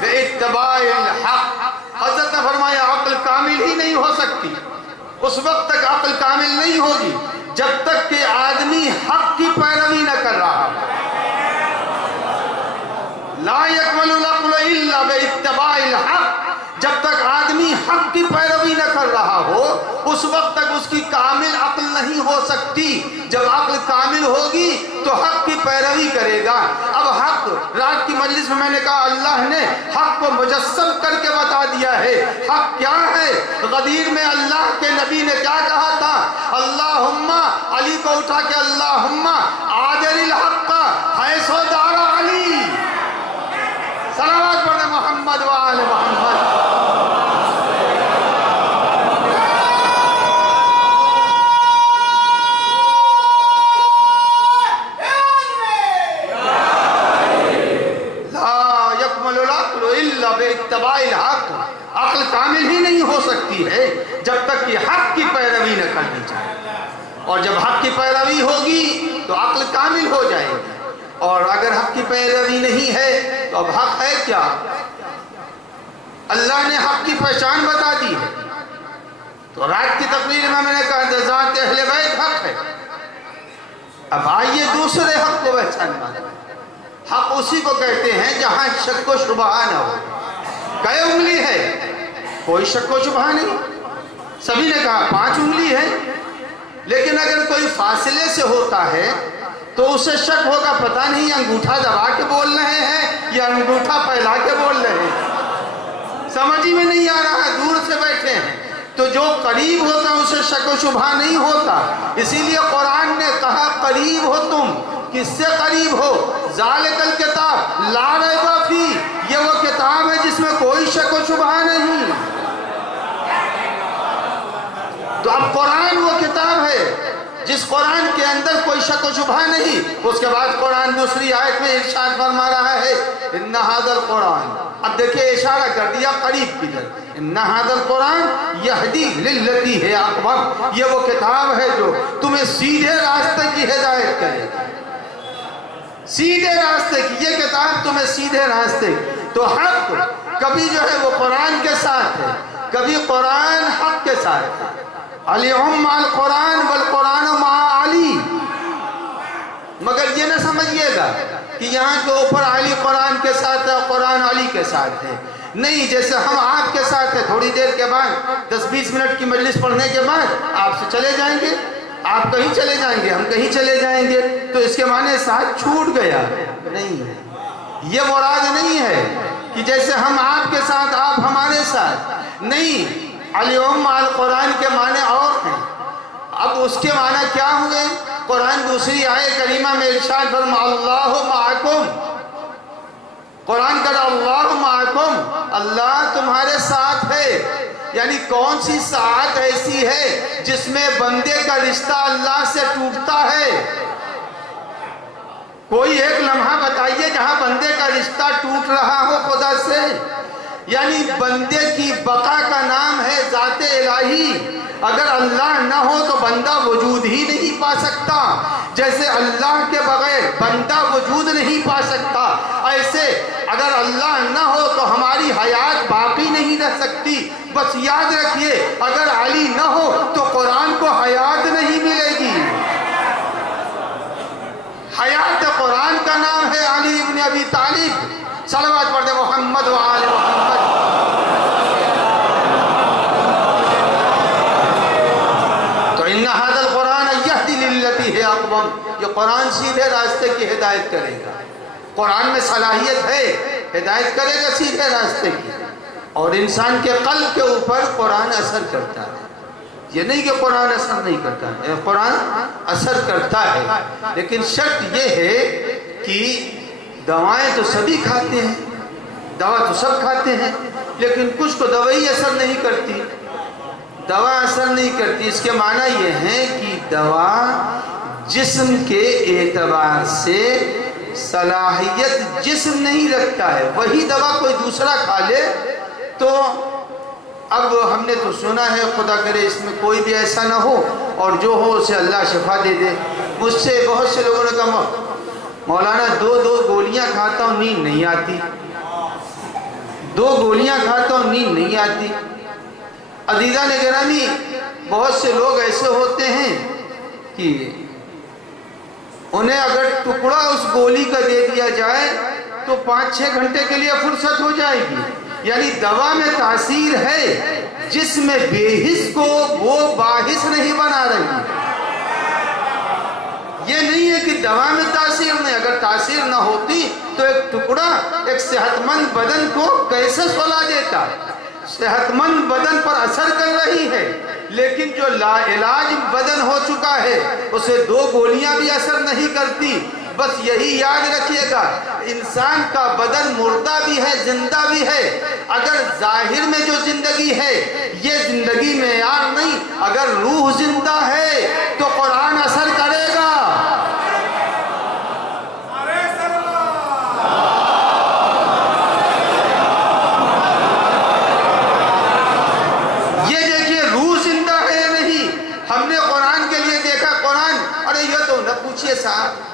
باتباع الحق. حضرت نے فرمایا عقل کامل ہی نہیں ہو سکتی، اس وقت تک عقل کامل نہیں ہوگی جب تک کہ آدمی حق کی پیروی نہ کر رہا. لا يكمل العقل الا باتباع الحق. جب تک آدمی حق کی پیروی نہ کر رہا ہو اس وقت تک اس کی کامل عقل نہیں ہو سکتی. جب عقل کامل ہوگی تو حق کی پیروی کرے گا. اب حق، رات کی مجلس میں نے کہا اللہ نے حق کو مجسم کر کے بتا دیا ہے. حق کیا ہے؟ غدیر میں اللہ کے نبی نے کیا کہا تھا؟ اللہم، علی کو اٹھا کے اللہم عادل الحق حیث دار علی. صلوات پڑھیں محمد و آل محمد. عقل کامل ہی نہیں ہو سکتی ہے جب تک کہ حق کی پیروی نہ کر دی جائے، اور جب حق کی پیروی ہوگی تو عقل کامل ہو جائے گی، اور اگر حق کی پیروی نہیں ہے تو اب حق ہے کیا؟ اللہ نے حق کی پہچان بتا دی ہے۔ تو رات کی تقریر میں نے کہا ذات اہل بیت حق ہے۔ اب آئیے دوسرے حق کو پہچاننا۔ حق اسی کو کہتے ہیں جہاں شک و شبہ نہ ہو۔ کئے انگلی ہے؟ کوئی شک و شبہ نہیں، سبھی نے کہا 5 انگلی ہے، لیکن اگر کوئی فاصلے سے ہوتا ہے تو اسے شک ہوگا، پتہ نہیں انگوٹھا دبا کے بول رہے ہیں یا انگوٹھا پھیلا کے بول رہے ہیں، سمجھ ہی میں نہیں آ رہا ہے، دور سے بیٹھے ہیں۔ تو جو قریب ہوتا ہے اسے شک و شبہ نہیں ہوتا، اسی لیے قرآن نے کہا قریب ہو تم۔ کس سے قریب ہو؟ ذالک الکتاب لا ریب فیہ، یہ وہ کتاب ہے جس میں کوئی شک و شبہ نہیں۔ تو اب قرآن وہ کتاب ہے جس قرآن کے اندر کوئی شک و شبہ نہیں۔ اس کے بعد قرآن دوسری آیت میں ارشاد فرما رہا ہے ان ھذا القرآن، اب دیکھیں اشارہ کر دیا قریب کی طرف، ان ھذا القرآن یہدی للتی ہے اقوم، یہ وہ کتاب ہے جو تمہیں سیدھے راستے کی ہدایت کرے گی، سیدھے راستے کی، یہ کتاب تمہیں سیدھے راستے کی۔ تو حق کبھی جو ہے وہ قرآن کے ساتھ ہے، کبھی قرآن حق کے ساتھ ہے۔ علی مع القرآن والقرآن مع علی، مگر یہ نہ سمجھیے گا کہ یہاں کے اوپر علی قرآن کے ساتھ ہے اور قرآن علی کے ساتھ ہے، نہیں، جیسے ہم آپ کے ساتھ ہیں، تھوڑی دیر کے بعد 10-20 منٹ کی مجلس پڑھنے کے بعد آپ سے چلے جائیں گے، آپ کہیں چلے جائیں گے، ہم کہیں چلے جائیں گے، تو اس کے معنی ساتھ چھوٹ گیا نہیں، یہ مراد نہیں ہے کہ جیسے ہم آپ کے ساتھ آپ ہمارے ساتھ، نہیں، اليوم مع القرآن کے معنی اور ہیں۔ اب اس کے معنی کیا ہوئے؟ قرآن دوسری آیت کریمہ میں ارشاد فرما اللہ معکم، قرآن کا اللہ معکم، اللہ تمہارے ساتھ ہے، یعنی کون سی ساعت ایسی ہے جس میں بندے کا رشتہ اللہ سے ٹوٹتا ہے؟ کوئی ایک لمحہ بتائیے جہاں بندے کا رشتہ ٹوٹ رہا ہو خدا سے؟ یعنی بندے کی بقا کا نام ہے ذات الہی، اگر اللہ نہ ہو تو بندہ وجود ہی نہیں پا سکتا، جیسے اللہ کے بغیر بندہ وجود نہیں پا سکتا، ایسے اگر اللہ نہ ہو تو ہماری حیات باقی نہیں رہ سکتی۔ بس یاد رکھیے اگر علی نہ ہو تو قرآن کو حیات نہیں ملے گی۔ حیات قرآن کا نام ہے علی ابن ابی طالب، صلوات پڑھ دے محمد و آل محمد۔ تو ان ھذا القرآن یہدی للتی ہے اقوم، یہ قرآن سیدھے راستے کی ہدایت کرے گا، قرآن میں صلاحیت ہے، ہدایت کرے گا سیدھے راستے کی، اور انسان کے قلب کے اوپر قرآن اثر کرتا ہے، یہ نہیں کہ قرآن اثر نہیں کرتا ہے، قرآن اثر کرتا ہے، لیکن شرط یہ ہے کہ دوائیں تو سبھی کھاتے ہیں، دوا تو سب کھاتے ہیں، لیکن کچھ کو دوائی اثر نہیں کرتی، دوا اثر نہیں کرتی، اس کے معنی یہ ہے کہ دوا جسم کے اعتبار سے صلاحیت جسم نہیں رکھتا ہے، وہی دوا کوئی دوسرا کھا لے تو اب ہم نے تو سنا ہے، خدا کرے اس میں کوئی بھی ایسا نہ ہو، اور جو ہو اسے اللہ شفا دے دے۔ مجھ سے بہت سے لوگوں نے کہا مولانا 2 گولیاں کھاتا ہوں نیند نہیں آتی، 2 گولیاں کھاتا ہوں نیند نہیں آتی۔ عزیزان گرامی، بہت سے لوگ ایسے ہوتے ہیں کہ انہیں اگر ٹکڑا اس گولی کا دے دیا جائے تو 5-6 گھنٹے کے لیے فرصت ہو جائے گی، یعنی دوا میں تاثیر ہے، جس میں بے حس کو وہ باحث نہیں بنا رہی۔ یہ نہیں ہے کہ دوا میں تاثیر نہیں، اگر تاثیر نہ ہوتی تو ایک ٹکڑا ایک صحت مند بدن کو کیسے سلا دیتا؟ صحت مند بدن پر اثر کر رہی ہے، لیکن جو لا علاج بدن ہو چکا ہے اسے 2 گولیاں بھی اثر نہیں کرتی۔ بس یہی یاد رکھیے گا، انسان کا بدن مردہ بھی ہے زندہ بھی ہے، اگر ظاہر میں جو زندگی ہے یہ زندگی معیار نہیں، اگر روح زندہ ہے تو قرآن اثر کرے گا۔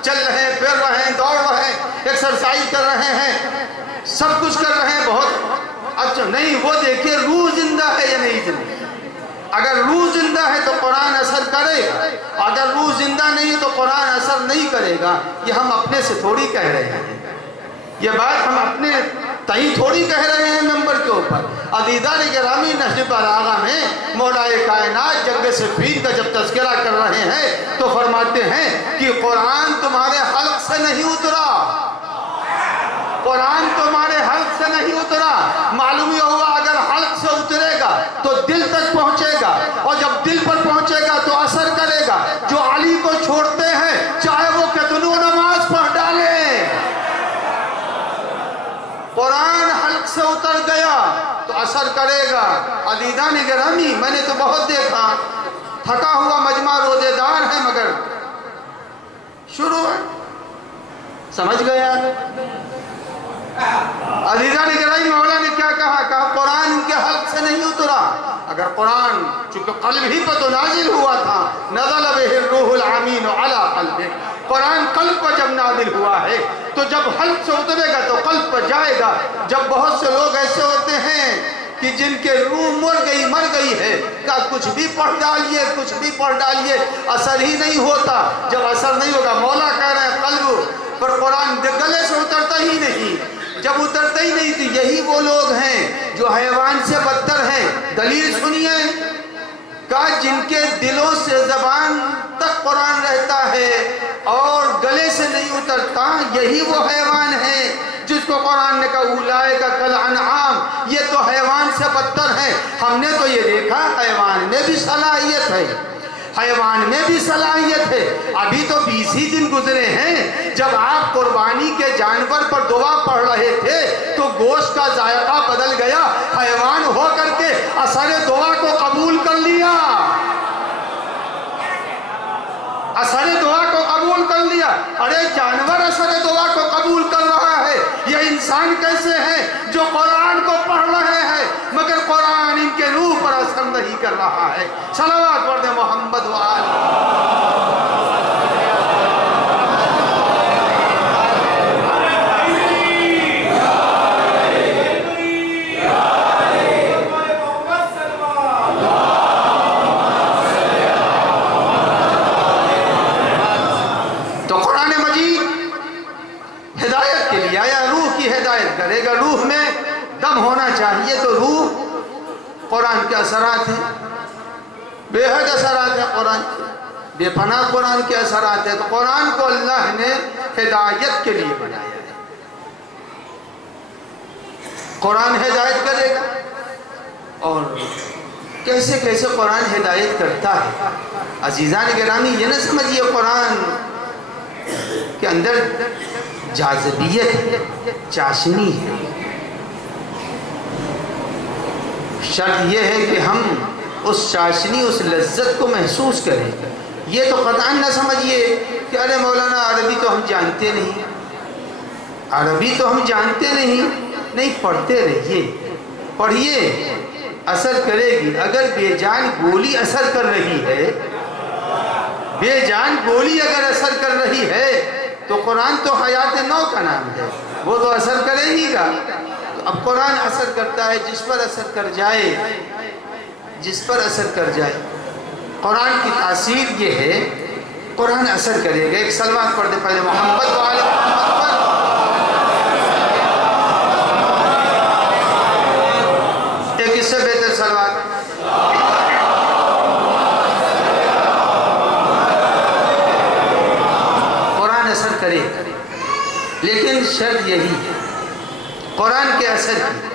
چل رہے ہیں، پھر رہے ہیں، دوڑ رہے ہیں، ایکسرسائز کر رہے ہیں، سب کچھ کر رہے ہیں، بہت اچھا نہیں، وہ دیکھیے روح زندہ ہے یا نہیں زندہ۔ اگر روح زندہ ہے تو قرآن اثر کرے گا، اگر روح زندہ نہیں ہے تو قرآن اثر نہیں کرے گا۔ یہ ہم اپنے سے تھوڑی کہہ رہے ہیں، یہ بات ہم اپنے تئیں تھوڑی کہہ رہے ہیں ممبر کے اوپر۔ عزیزان گرامی، نہج بلاغہ میں مولا کائنات جنگ صفین کا جب تذکرہ کر رہے ہیں تو فرماتے ہیں کہ قرآن تمہارے حلق سے نہیں اترا، قرآن تمہارے حلق سے نہیں اترا۔ معلوم یہ ہوا اگر حلق سے اترے گا تو دل تک پہنچے گا، اور جب دل پر پہنچے گا تو اثر کرے گا۔ جو علی کو چھوڑتے ہیں چاہے وہ کتنی نماز پڑھ ڈالے، قرآن حلق سے اتر گیا تو اثر کرے گا۔ عزیزان گرامی، میں نے تو بہت دیکھا، تھکا ہوا مجمع روزے دار ہے مگر شروع ہے، سمجھ گیا؟ عزیزان گرامی، مولا نے کیا کہا قرآن ان کے حلق سے نہیں اترا۔ اگر قرآن چونکہ قلب ہی پر تو نازل ہوا تھا، نزل بہ الروح الامین علی قلبک، قرآن قلب پر جب نازل ہوا ہے تو جب حلق سے اترے گا تو قلب پر جائے گا۔ جب بہت سے لوگ ایسے ہوتے ہیں کہ جن کے روح مر گئی ہے، کہ کچھ بھی پڑھ ڈالیے، کچھ بھی پڑھ ڈالیے، اثر ہی نہیں ہوتا۔ جب اثر نہیں ہوگا، مولا کہہ رہے ہیں قلب پر قرآن گلے سے اترتا ہی نہیں، جب اترتا ہی نہیں تو یہی وہ لوگ ہیں جو حیوان سے بدتر ہیں۔ دلیل سنیے، کہ جن کے دلوں سے زبان تک قرآن رہتا ہے اور گلے سے نہیں اترتا، یہی وہ حیوان ہیں جس کو قرآن نے کہا اولئک کالانعام، یہ تو حیوان سے بدتر ہیں۔ ہم نے تو یہ دیکھا حیوان میں بھی صلاحیت ہے، حیوان میں بھی صلاحیت ہے۔ ابھی تو 20 ہی دن گزرے ہیں جب آپ قربانی کے جانور پر دعا پڑھ رہے تھے تو گوشت کا ذائقہ بدل گیا، حیوان ہو کر کے اثر دعا کو قبول کر لیا، اثر دعا کو قبول کر لیا۔ ارے جانور اثر دعا کو قبول کر رہا ہے، یہ انسان کیسے ہیں جو قرآن کو پڑھ رہے ہیں مگر قرآن ان کے روح پر اثر نہیں کر رہا ہے۔ صلوات پڑھ دیں محمد و کرے گا۔ روح میں دم ہونا چاہیے، تو روح قرآن کے اثرات ہیں، بے حد اثرات ہیں قرآن کے، بے پناہ قرآن کے اثرات ہیں۔ تو قرآن کو اللہ نے ہدایت کے لیے بنایا ہے، قرآن ہدایت کرے گا۔ اور کیسے کیسے قرآن ہدایت کرتا ہے۔ عزیزان گرامی، یہ نہ سمجھیے قرآن کے اندر جاذبیت، چاشنی ہے۔ شرط یہ ہے کہ ہم اس چاشنی، اس لذت کو محسوس کریں۔ یہ تو قطعاً نہ سمجھیے کہ ارے مولانا عربی تو ہم جانتے نہیں، عربی تو ہم جانتے نہیں، پڑھتے رہیے، پڑھیے، اثر کرے گی۔ اگر بے جان گولی اثر کر رہی ہے، بے جان گولی اگر اثر کر رہی ہے تو قرآن تو حیات نو کا نام ہے، وہ تو اثر کرے ہی گا۔ تو اب قرآن اثر کرتا ہے جس پر اثر کر جائے، جس پر اثر کر جائے۔ قرآن کی تاثیر یہ ہے، قرآن اثر کرے گا۔ ایک سلوات پڑھ دے پہلے محمد و آل محمد پر۔ ایک اس سے بہتر سلوات۔ قرآن اثر کرے، لیکن شرط یہی ہے قرآن کے اثر کی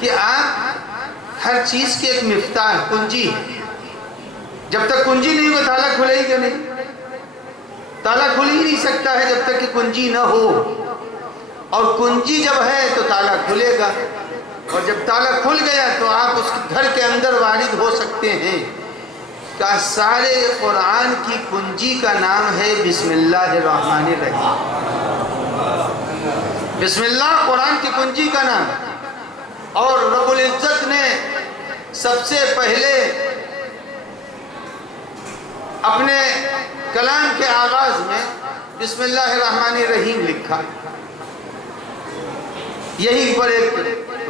کہ آپ ہر چیز کے ایک مفتاح، کنجی ہے۔ جب تک کنجی نہیں ہو تالا کھلے گا نہیں، تالا کھل ہی نہیں سکتا ہے جب تک کہ کنجی نہ ہو، اور کنجی جب ہے تو تالا کھلے گا، اور جب تالا کھل گیا تو آپ اس گھر کے اندر وارد ہو سکتے ہیں۔ کہ سارے قرآن کی کنجی کا نام ہے بسم اللہ الرحمن الرحیم۔ بسم اللہ قرآن کی کنجی کا نام، اور رب العزت نے سب سے پہلے اپنے کلام کے آغاز میں بسم اللہ الرحمن الرحیم لکھا. یہی پر ایک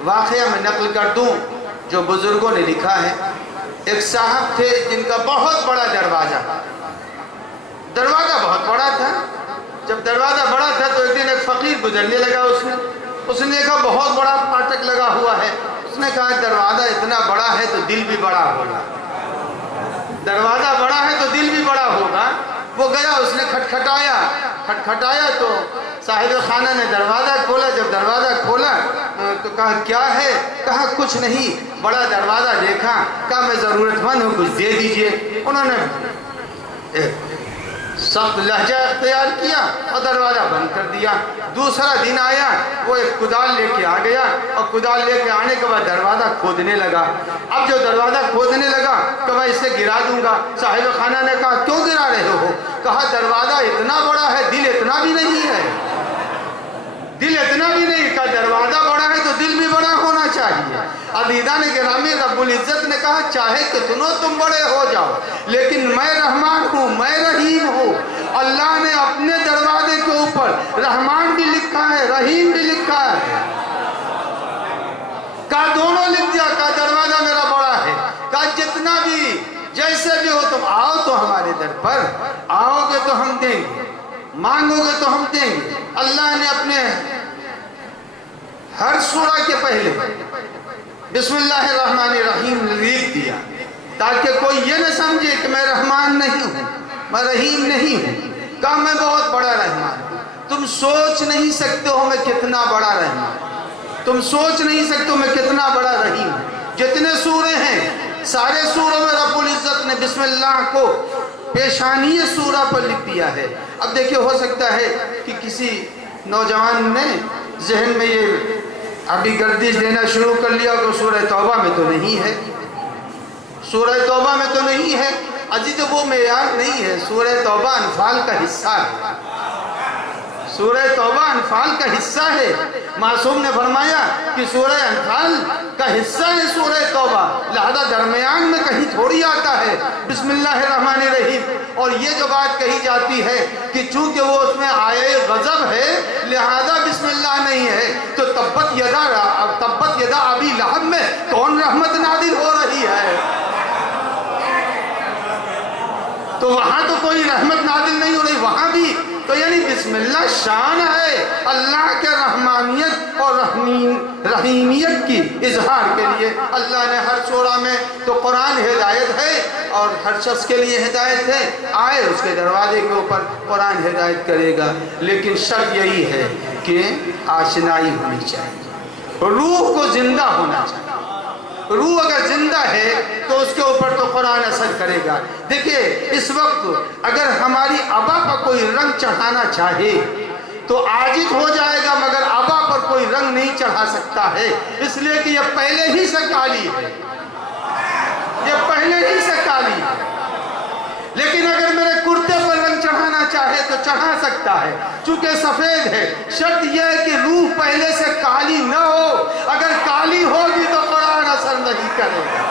واقعہ میں نقل کر دوں جو بزرگوں نے لکھا ہے. ایک صاحب تھے جن کا بہت بڑا دروازہ بہت بڑا تھا. جب دروازہ بڑا تھا تو ایک دن ایک فقیر گزرنے لگا. اس نے کہا بہت بڑا پھاٹک لگا ہوا ہے. اس نے کہا دروازہ اتنا بڑا ہے تو دل بھی بڑا ہوگا. دروازہ بڑا ہے تو دل بھی بڑا ہوگا. وہ گیا, اس نے کھٹکھٹایا تو صاحب خانہ نے دروازہ کھولا. جب دروازہ کھولا تو کہا کیا ہے؟ کہا کچھ نہیں, بڑا دروازہ دیکھا. کہا میں ضرورت مند ہوں, کچھ دے دیجئے. انہوں نے سخت لہجہ اختیار کیا اور دروازہ بند کر دیا. دوسرا دن آیا, وہ ایک کدال لے کے آ گیا اور کدال لے کے آنے کے بعد دروازہ کھودنے لگا. اب جو دروازہ کھودنے لگا کہ میں اسے گرا دوں گا. صاحب خانہ نے کہا کیوں گرا رہے ہو؟ کہا دروازہ اتنا بڑا ہے, دل اتنا بھی نہیں ہے. دل اتنا بھی نہیں. کہا دروازہ بڑا ہے تو دل بھی بڑا ہونا چاہیے. عزیزان گرامی, رب العزت نے کہا چاہے کتنوں تم بڑے ہو جاؤ لیکن میں رحمان ہوں, میں رحیم ہوں. اللہ نے اپنے دروازے کے اوپر رحمان بھی لکھا ہے, رحیم بھی لکھا ہے. کہا دونوں لکھ دیا. کہا دروازہ میرا بڑا ہے. کہا جتنا بھی جیسے بھی ہو تم آؤ تو ہمارے در پر, آؤ گے تو ہم دیں گے, مانگو گے تو ہم دیں گے. اللہ نے اپنے ہر سورہ کے پہلے بسم اللہ الرحمن الرحیم لکھ دیا تاکہ کوئی یہ نہ سمجھے کہ میں رحمان نہیں ہوں, میں رحیم نہیں ہوں. کہا میں بہت بڑا رحمان ہوں. تم سوچ نہیں سکتے ہو میں کتنا بڑا رحمان ہوں. تم سوچ نہیں سکتے ہو میں کتنا بڑا رحیم ہوں. جتنے سورے ہیں سارے سوروں میں رب العزت نے بسم اللہ کو پیشانی سورہ پر لکھ دیا ہے. اب دیکھیں, ہو سکتا ہے کہ کسی نوجوان نے ذہن میں یہ ابھی گردش دینا شروع کر لیا کہ سورہ توبہ میں تو نہیں ہے, سورہ توبہ میں تو نہیں ہے. عزیز وہ معیار نہیں ہے. سورہ توبہ انفال کا حصہ ہے. سورہ توبہ انفال کا حصہ ہے. معصوم نے فرمایا کہ سورہ انفال کا حصہ ہے سورہ توبہ, لہذا درمیان میں کہیں تھوڑی آتا ہے بسم اللہ الرحمن الرحیم. اور یہ جو بات کہی جاتی ہے کہ چونکہ وہ اس میں آیے غضب ہے لہذا بسم اللہ نہیں ہے, تو تبت یدا ابی لہب میں کون رحمت نازل ہو رہی ہے؟ تو وہاں تو کوئی رحمت نازل نہیں ہو رہی, وہاں بھی تو یعنی بسم اللہ شان ہے اللہ کے رحمانیت اور رحیمیت کی اظہار کے لیے. اللہ نے ہر سورہ میں تو قرآن ہدایت ہے اور ہر شخص کے لیے ہدایت ہے. آئے اس کے دروازے کے اوپر قرآن ہدایت کرے گا, لیکن شرط یہی ہے کہ آشنائی ہونی چاہیے, روح کو زندہ ہونا چاہیے. روح اگر زندہ ہے تو اس کے اوپر تو قرآن اثر کرے گا. دیکھیں اس وقت اگر ہماری ابا پر کوئی رنگ چڑھانا چاہے تو عاجز ہو جائے گا, مگر ابا پر کوئی رنگ نہیں چڑھا سکتا ہے, اس لیے کہ یہ پہلے ہی سے کالی ہے, یہ پہلے ہی سے کالی ہے. لیکن اگر میرے کرتے پر رنگ چڑھانا چاہے تو چڑھا سکتا ہے چونکہ سفید ہے. شرط یہ ہے کہ روح پہلے سے کالی نہ ہو, اگر کالی ہوگی تو قرآن اثر نہیں کرے گا.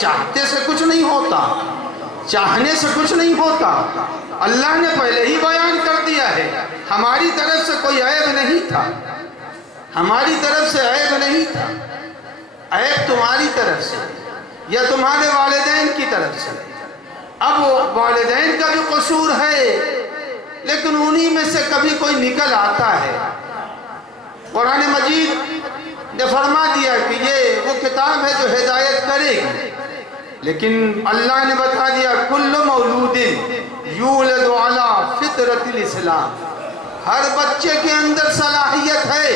چاہتے سے کچھ نہیں ہوتا, چاہنے سے کچھ نہیں ہوتا. اللہ نے پہلے ہی بیان کر دیا ہے, ہماری طرف سے کوئی عیب نہیں تھا, ہماری طرف سے عیب نہیں تھا. عیب تمہاری طرف سے یا تمہارے والدین کی طرف سے. اب والدین کا بھی قصور ہے لیکن انہی میں سے کبھی کوئی نکل آتا ہے. قرآن مجید نے فرما دیا کہ یہ وہ کتاب ہے جو ہدایت کرے گی, لیکن اللہ نے بتا دیا کل مولود یولد علی فطرت الاسلام, ہر بچے کے اندر صلاحیت ہے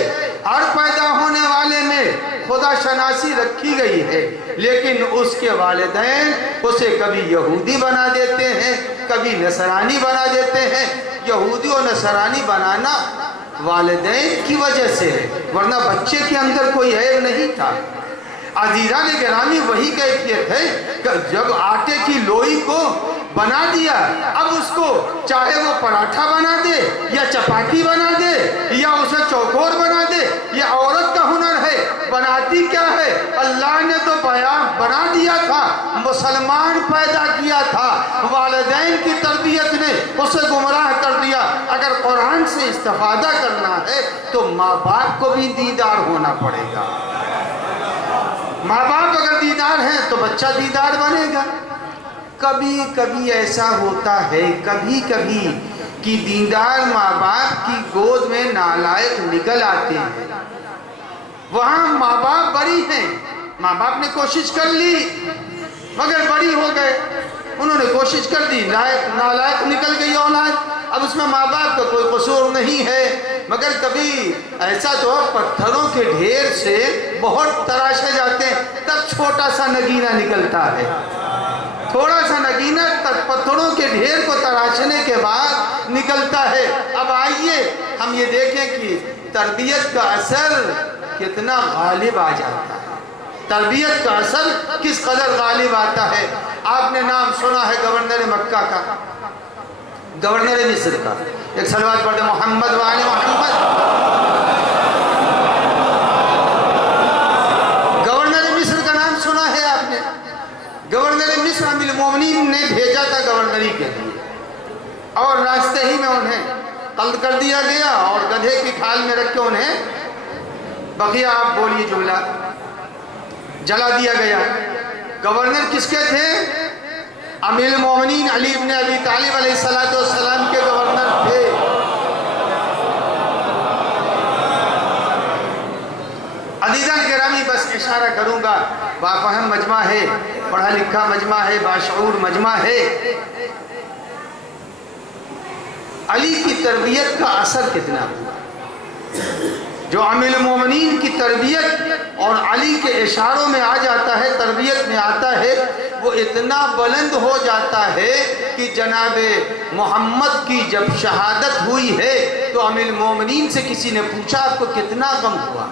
ہر پیدا ہونے والے میں خدا شناسی رکھی گئی ہے، لیکن اس کے والدین اسے کبھی یہودی بنا دیتے ہیں، کبھی نصرانی بنا دیتے ہیں۔ یہودی اور نصرانی بنانا والدین کی وجہ سے ہے، ورنہ بچے کے اندر کوئی عیب نہیں تھا۔ عزیزان گرامی، وہی کیفیت ہے کہ جب آٹے کی لوئی کو بنا دیا، اب اس کو چاہے وہ پراٹھا بنا دے یا چپاتی بنا دے یا اسے چوکور بنا دے، یہ عورت کا ہنر ہے، بناتی کیا ہے؟ اللہ نے تو بنا دیا تھا، مسلمان پیدا کیا تھا، والدین کی تربیت نے اسے گمراہ کر دیا۔ اگر قرآن سے استفادہ کرنا ہے تو ماں باپ کو بھی دیندار ہونا پڑے گا۔ ماں باپ اگر دیندار ہیں تو بچہ دیندار بنے گا۔ کبھی کبھی ایسا ہوتا ہے، کبھی کبھی کہ دیندار ماں باپ کی گود میں نالائق نکل آتے ہیں۔ وہاں ماں باپ بری ہیں، ماں باپ نے کوشش کر لی مگر بری ہو گئے، انہوں نے کوشش کر دی، نالائق نکل گئی اولاد۔ اب اس میں ماں باپ کا کوئی قصور نہیں ہے، مگر کبھی ایسا تو پتھروں کے ڈھیر سے بہت تراشے جاتے ہیں، تب چھوٹا سا نگینہ نکلتا ہے، تھوڑا سا نگینہ پتھروں کے ڈھیر کو تراشنے کے بعد نکلتا ہے۔ اب آئیے ہم یہ دیکھیں کہ تربیت کا اثر کتنا غالب آ جاتا ہے، تربیت کا اثر کس قدر غالب آتا ہے۔ آپ نے نام سنا ہے گورنر مکہ کا، گورنر مصر کا، ایک صلوات پڑھتے محمد وآل محمد۔ گورنر مصر کا نام سنا ہے آپ نے؟ گورنر مصر امیر المومنین نے بھیجا تھا گورنری کے لیے، اور راستے ہی میں انہیں قتل کر دیا گیا اور گدھے کی کھال میں رکھ کے انہیں بقیہ آپ بولیے جملہ جلا دیا گیا۔ گورنر کس کے تھے؟ امیر المومنین علی بن ابی طالب علیہ السلام کے گورنر تھے۔ عزیزان گرامی، بس اشارہ کروں گا، بافہم مجمع ہے، پڑھا لکھا مجمع ہے، باشعور مجمع ہے۔ علی کی تربیت کا اثر کتنا ہوا؟ جو امیر المومنین کی تربیت اور علی کے اشاروں میں آ جاتا ہے، تربیت میں آتا ہے، وہ اتنا بلند ہو جاتا ہے کہ جناب محمد کی جب شہادت ہوئی ہے تو امیر المومنین سے کسی نے پوچھا آپ کو کتنا غم ہوا؟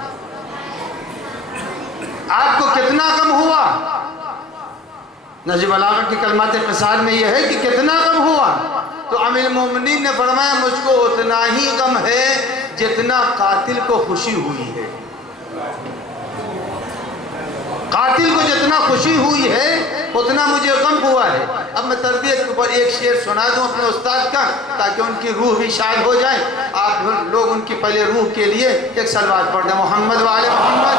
آپ کو کتنا غم ہوا؟ نہج بلاغہ کی کلمات قصار میں یہ ہے کہ کتنا غم ہوا؟ تو امیر المومنین نے فرمایا مجھ کو اتنا ہی غم ہے جتنا قاتل کو خوشی ہوئی ہے۔ قاتل کو جتنا خوشی ہوئی ہے اتنا مجھے غم ہوا ہے۔ اب میں تربیت کے اوپر ایک شعر سنا دوں اپنے استاد کا تاکہ ان کی روح بھی شاد ہو جائے۔ آپ لوگ ان کی پہلے روح کے لیے ایک صلوات پڑھ دیں، محمد وآل محمد۔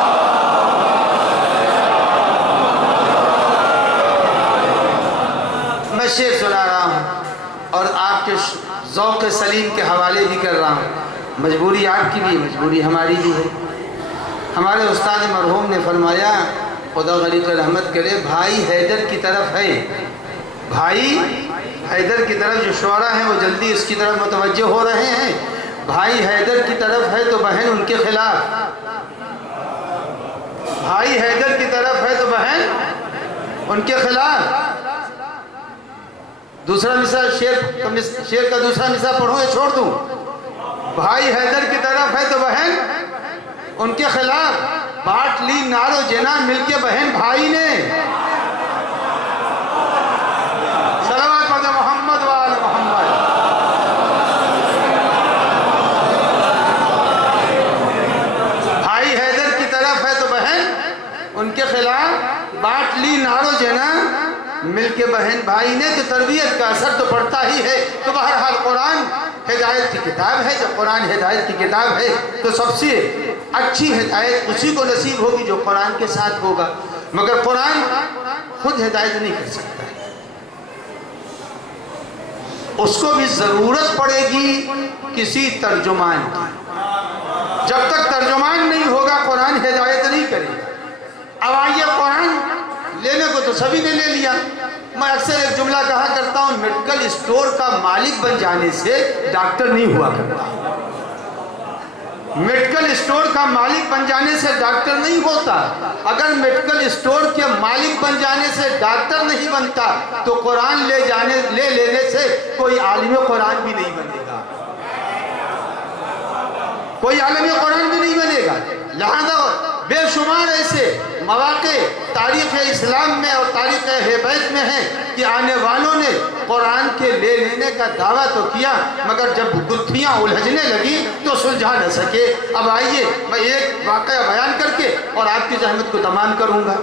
میں شعر سنا رہا ہوں اور آپ کے ذوق سلیم کے حوالے بھی کر رہا ہوں، مجبوری آپ کی بھی، مجبوری ہماری بھی ہے۔ ہمارے استاد مرحوم نے فرمایا، خدا غریق رحمت کرے، بھائی حیدر کی طرف ہے، بھائی حیدر کی طرف جو شعراء ہیں وہ جلدی اس کی طرف متوجہ ہو رہے ہیں، بھائی حیدر کی طرف ہے تو بہن ان کے خلاف، بھائی حیدر کی طرف ہے تو بہن ان کے خلاف۔ دوسرا مثال شعر کا دوسرا مثال پڑھوں یا چھوڑ دوں؟ بھائی حیدر کی طرف ہے تو بہن ان کے خلاف، بانٹ لی نار و جنا مل کے بہن بھائی نے۔ صلوات پڑھتے محمد وآل محمد۔ بھائی حیدر کی طرف ہے تو بہن ان کے خلاف، بانٹ لی نار و جنا مل کے بہن بھائی نے۔ تو تربیت کا اثر تو پڑتا ہی ہے۔ تو بہرحال قرآن ہدایت کی کتاب ہے، جب قرآن ہدایت کی کتاب ہے تو سب سے اچھی ہدایت اسی کو نصیب ہوگی جو قرآن کے ساتھ ہوگا، مگر قرآن خود ہدایت نہیں کر سکتا ہے، اس کو بھی ضرورت پڑے گی کسی ترجمان کی۔ جب تک ترجمان نہیں ہوگا قرآن ہدایت نہیں کرے گا۔ اب آئیے، قرآن لینے کو تو سبھی نے لے لیا۔ میں اکثر ایک جملہ کہا کرتا ہوں، میڈیکل اسٹور کا مالک بن جانے سے ڈاکٹر نہیں ہوا کرتا۔ میڈیکل اسٹور کا مالک بن جانے سے ڈاکٹر نہیں ہوتا. اگر میڈیکل اسٹور کے مالک بن جانے سے ڈاکٹر نہیں بنتا تو قرآن لے لینے سے کوئی عالم قرآن بھی نہیں بنے گا. کوئی عالم قرآن بھی نہیں بنے گا. لہذا بے شمار ایسے مواقع تاریخ اسلام میں اور تاریخ اہل بیت میں ہیں کہ آنے والوں نے قرآن کے لے لینے کا دعویٰ تو کیا مگر جب گتھیاں الجھنے لگی تو سلجھا نہ سکے. اب آئیے میں ایک واقعہ بیان کر کے اور آپ کی زحمت کو تمام کروں گا.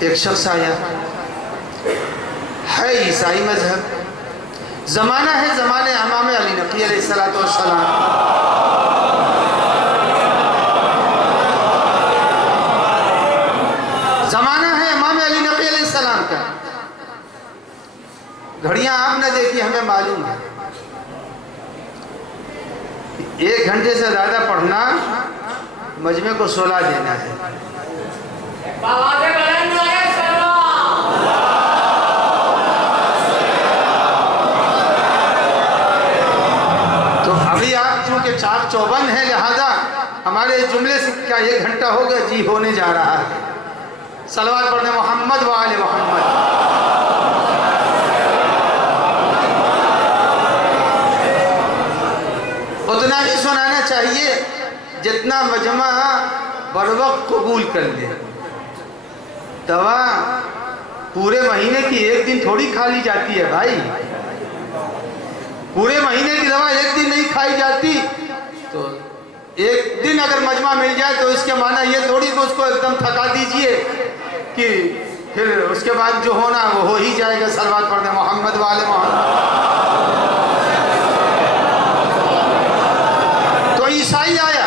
ایک شخص آیا ہے عیسائی مذہب. زمانہ ہے زمانے امام علی نقی علیہ السلام. زمانہ ہے امام علی نقی علیہ السلام کا. گھڑیاں آپ نے دیکھی ہمیں معلوم ہے. 1 گھنٹے سے زیادہ پڑھنا مجمع کو 16 دینا ہے. تو ابھی آپ چونکہ چاق چوبند ہے لہذا ہمارے جملے سے کیا 1 گھنٹہ ہو گیا جی ہونے جا رہا ہے. صلوات پڑھنے محمد و آل محمد. اتنا ہی سنانا چاہیے جتنا مجمع بروقت قبول کر لے. دوا پورے مہینے کی 1 دن تھوڑی کھا لی جاتی ہے بھائی. پورے مہینے کی دوا 1 دن نہیں کھائی جاتی. تو 1 دن اگر مجمع مل جائے تو اس کے معنی یہ تھوڑی کہ اس کو ایک دم تھکا دیجئے کہ پھر اس کے بعد جو ہونا وہ ہو ہی جائے گا. صلوات پڑھنے محمد و آل محمد. تو عیسائی آیا.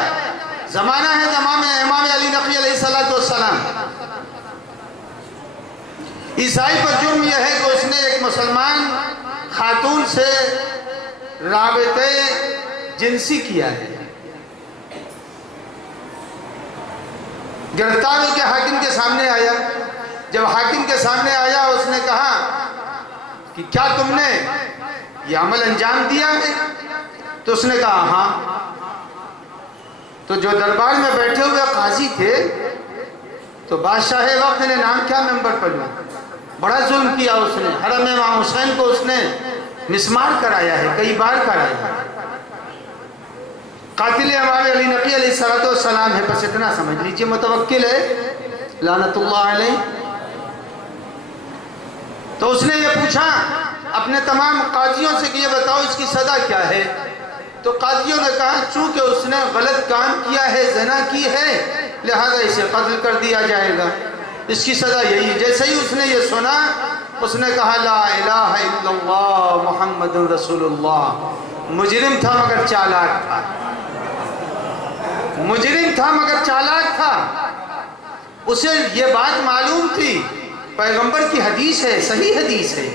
زمانہ ہے زمانے امام علی نقی علیہ السلام. عیسائی پر جرم یہ ہے کہ اس نے ایک مسلمان خاتون سے رابطے جنسی کیا ہے. گرفتار ہو کے حاکم کے سامنے آیا. جب حاکم کے سامنے آیا اس نے کہا کہ کیا تم نے یہ عمل انجام دیا ہے؟ تو اس نے کہا ہاں. تو جو دربار میں بیٹھے ہوئے قاضی تھے تو بادشاہ وقت نے نام کیا ممبر پر لیا. بڑا ظلم کیا اس نے. حرم امام حسین کو اس نے مسمار کرایا ہے, کئی بار کرایا ہے. قاتل امام علی نقی علیہ السلام ہے. بس اتنا سمجھ لیجئے متوکل ہے لعنت اللہ علیہ. تو اس نے یہ پوچھا اپنے تمام قاضیوں سے کہ یہ بتاؤ اس کی سزا کیا ہے. تو قاضیوں نے کہا چونکہ اس نے غلط کام کیا ہے, زنا کی ہے, لہذا اسے قتل کر دیا جائے گا. اس کی سزا یہی ہے. جیسے ہی اس نے یہ سنا اس نے کہا لا الہ الا اللہ محمد رسول اللہ. مجرم تھا مگر چالاک تھا. مجرم تھا مگر چالاک تھا. اسے یہ بات معلوم تھی. پیغمبر کی حدیث ہے, صحیح حدیث ہے,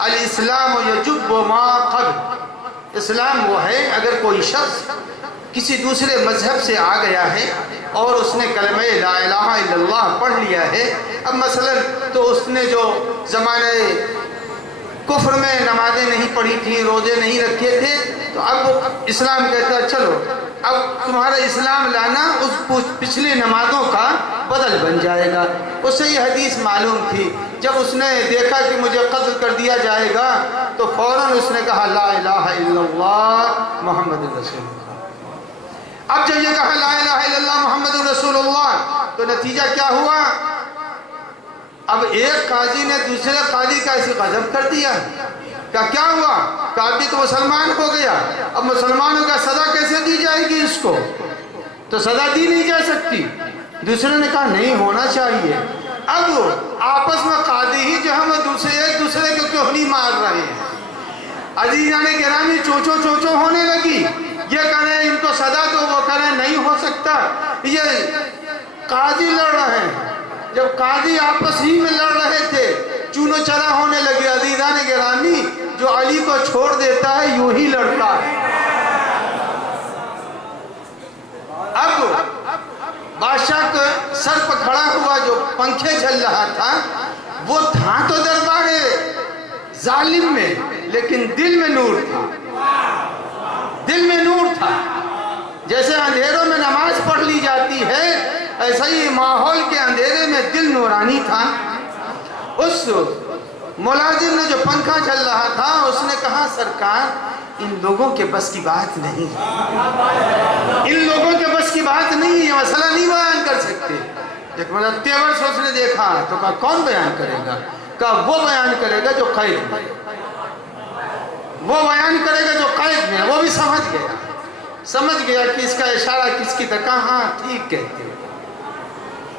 الاسلام یجب ما قبل. اسلام وہ ہے اگر کوئی شخص کسی دوسرے مذہب سے آ گیا ہے اور اس نے کلمہ لا الہ الا اللہ پڑھ لیا ہے. اب مثلا تو اس نے جو زمانے کفر میں نمازیں نہیں پڑھی تھیں, روزے نہیں رکھے تھے, تو اب اسلام کہتا ہے چلو اب تمہارا اسلام لانا اس پچھلی نمازوں کا بدل بن جائے گا. اسے یہ حدیث معلوم تھی. جب اس نے دیکھا کہ مجھے قتل کر دیا جائے گا تو فوراً اس نے کہا لا الہ الا اللہ محمد رسول اللہ. اب جب یہ کہا لا الہ الا اللہ محمد رسول اللہ تو نتیجہ کیا ہوا؟ اب ایک قاضی نے دوسرے قاضی کا ایسی غضب کر دیا. کیا ہوا؟ قاضی تو مسلمان ہو گیا. اب مسلمانوں کا سزا کیسے دی جائے گی اس کو؟ تو سزا دی نہیں جا سکتی. دوسرے نے کہا نہیں ہونا چاہیے. اب آپس میں قاضی ہی جو ہم ایک دوسرے کو کیوں نہیں مار رہے ہیں. عزیزان گرامی چوچو چوچو ہونے لگی. یہ کہنے ان کو سزا تو وہ کہنے نہیں ہو سکتا. یہ قاضی لڑ رہے ہیں. جب قاضی آپس ہی میں لڑ رہے تھے چونو چرا ہونے لگے. عزیزان گرامی جو علی کو چھوڑ دیتا ہے یوں ہی لڑتا ہے. اب بادشاہ کے سر پر کھڑا ہوا جو پنکھے جھل رہا تھا وہ تھا تو دربار ظالم میں لیکن دل میں نور تھا. دل میں نور تھا. جیسے اندھیروں میں نماز پڑھ لی جاتی ہے ایسا ہی ماحول کے اندھیرے میں دل نورانی تھا. اس ملازم نے جو پنکھا چل رہا تھا اس نے کہا سرکار ان لوگوں کے بس کی بات نہیں ہے, ان لوگوں کے بس کی بات نہیں ہے, مسئلہ نہیں بیان کر سکتے. ایک مطلب تیور سے اس نے دیکھا تو کہا کون بیان کرے گا؟ کہا وہ بیان کرے گا جو قید میں, وہ بیان کرے گا جو قید میں. وہ بھی سمجھ گیا کہ اس کا اشارہ کس کی طرح. ہاں ٹھیک کہتے ہو,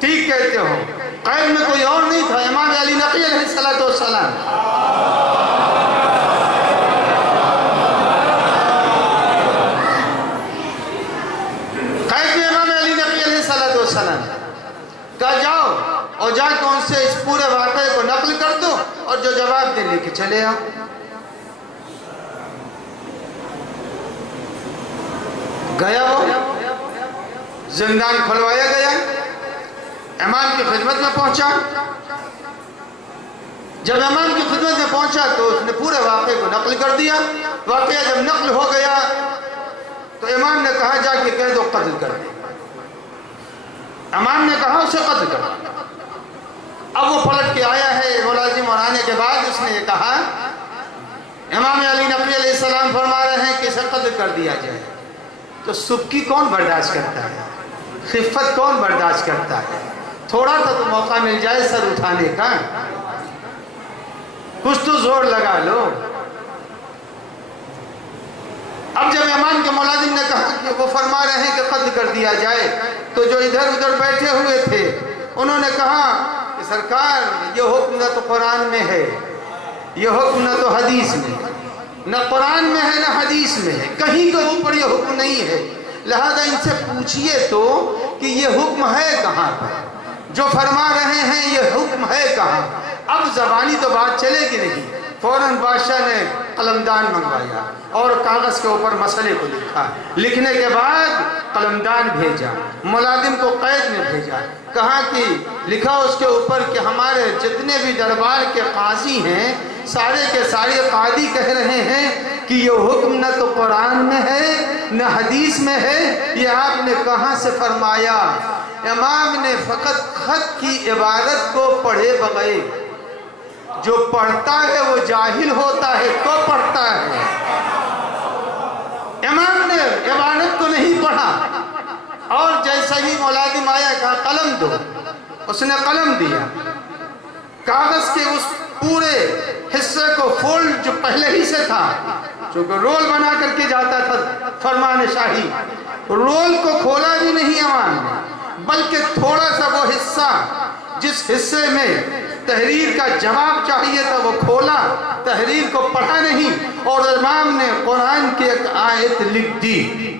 ٹھیک کہتے ہو. قید میں کوئی اور نہیں تھا, امام علی نقی علیہ السلام. قید میں امام علی نقی علیہ السلام. کہا جاؤ اور جا کے ان سے اس پورے واقعے کو نقل کر دو اور جو جواب دے لے کے چلے آؤ. گیا وہ, زندان کھلوایا گیا, امام کی خدمت میں پہنچا. جب امام کی خدمت میں پہنچا تو اس نے پورے واقعے کو نقل کر دیا. واقعہ جب نقل ہو گیا تو امام نے کہا جا کے کہہ دو قتل کر دے. امام نے کہا اسے قتل کر دے. اب وہ پلٹ کے آیا ہے ملازم, اور آنے کے بعد اس نے یہ کہا امام علی نقی علیہ السلام فرما رہے ہیں کہ اسے قتل کر دیا جائے. تو سبکی کون برداشت کرتا ہے, خفت کون برداشت کرتا ہے؟ تھوڑا سا تو موقع مل جائے سر اٹھانے کا, کچھ تو زور لگا لو. اب جب امام کے ملازم نے کہا کہ وہ فرما رہے ہیں کہ قتل کر دیا جائے تو جو ادھر ادھر بیٹھے ہوئے تھے انہوں نے کہا کہ سرکار یہ حکم نہ تو قرآن میں ہے, یہ حکم نہ تو حدیث میں, نہ قرآن میں ہے نہ حدیث میں ہے, کہیں کے اوپر یہ حکم نہیں ہے. لہذا ان سے پوچھئے تو کہ یہ حکم ہے کہاں پر, جو فرما رہے ہیں یہ حکم ہے کہاں. اب زبانی تو بات چلے گی نہیں. فوراً بادشاہ نے قلمدان منگوایا اور کاغذ کے اوپر مسئلے کو لکھا. لکھنے کے بعد قلمدان بھیجا, ملازم کو قید میں بھیجا. کہا کہ لکھا اس کے اوپر کہ ہمارے جتنے بھی دربار کے قاضی ہیں سارے کے سارے قاضی کہہ رہے ہیں کہ یہ حکم نہ تو قرآن میں ہے نہ حدیث میں ہے, یہ آپ نے کہاں سے فرمایا؟ امام نے فقط خط کی عبارت کو پڑھے بغیر, جو پڑھتا ہے وہ جاہل ہوتا ہے تو پڑھتا ہے. امام نے عبارت کو نہیں پڑھا اور جیسا ہی ملازم آیا کہا قلم دو, اس نے قلم دیا. کاغذ کے اس پورے حصے کو فولڈ جو پہلے ہی سے تھا, چونکہ رول بنا کر کے جاتا تھا فرمان شاہی, رول کو کھولا بھی نہیں امام نے, بلکہ تھوڑا سا وہ حصہ جس حصے میں تحریر کا جواب چاہیے تھا وہ کھولا, تحریر کو پڑھا نہیں, اور امام نے قرآن کی ایک آیت لکھ دی.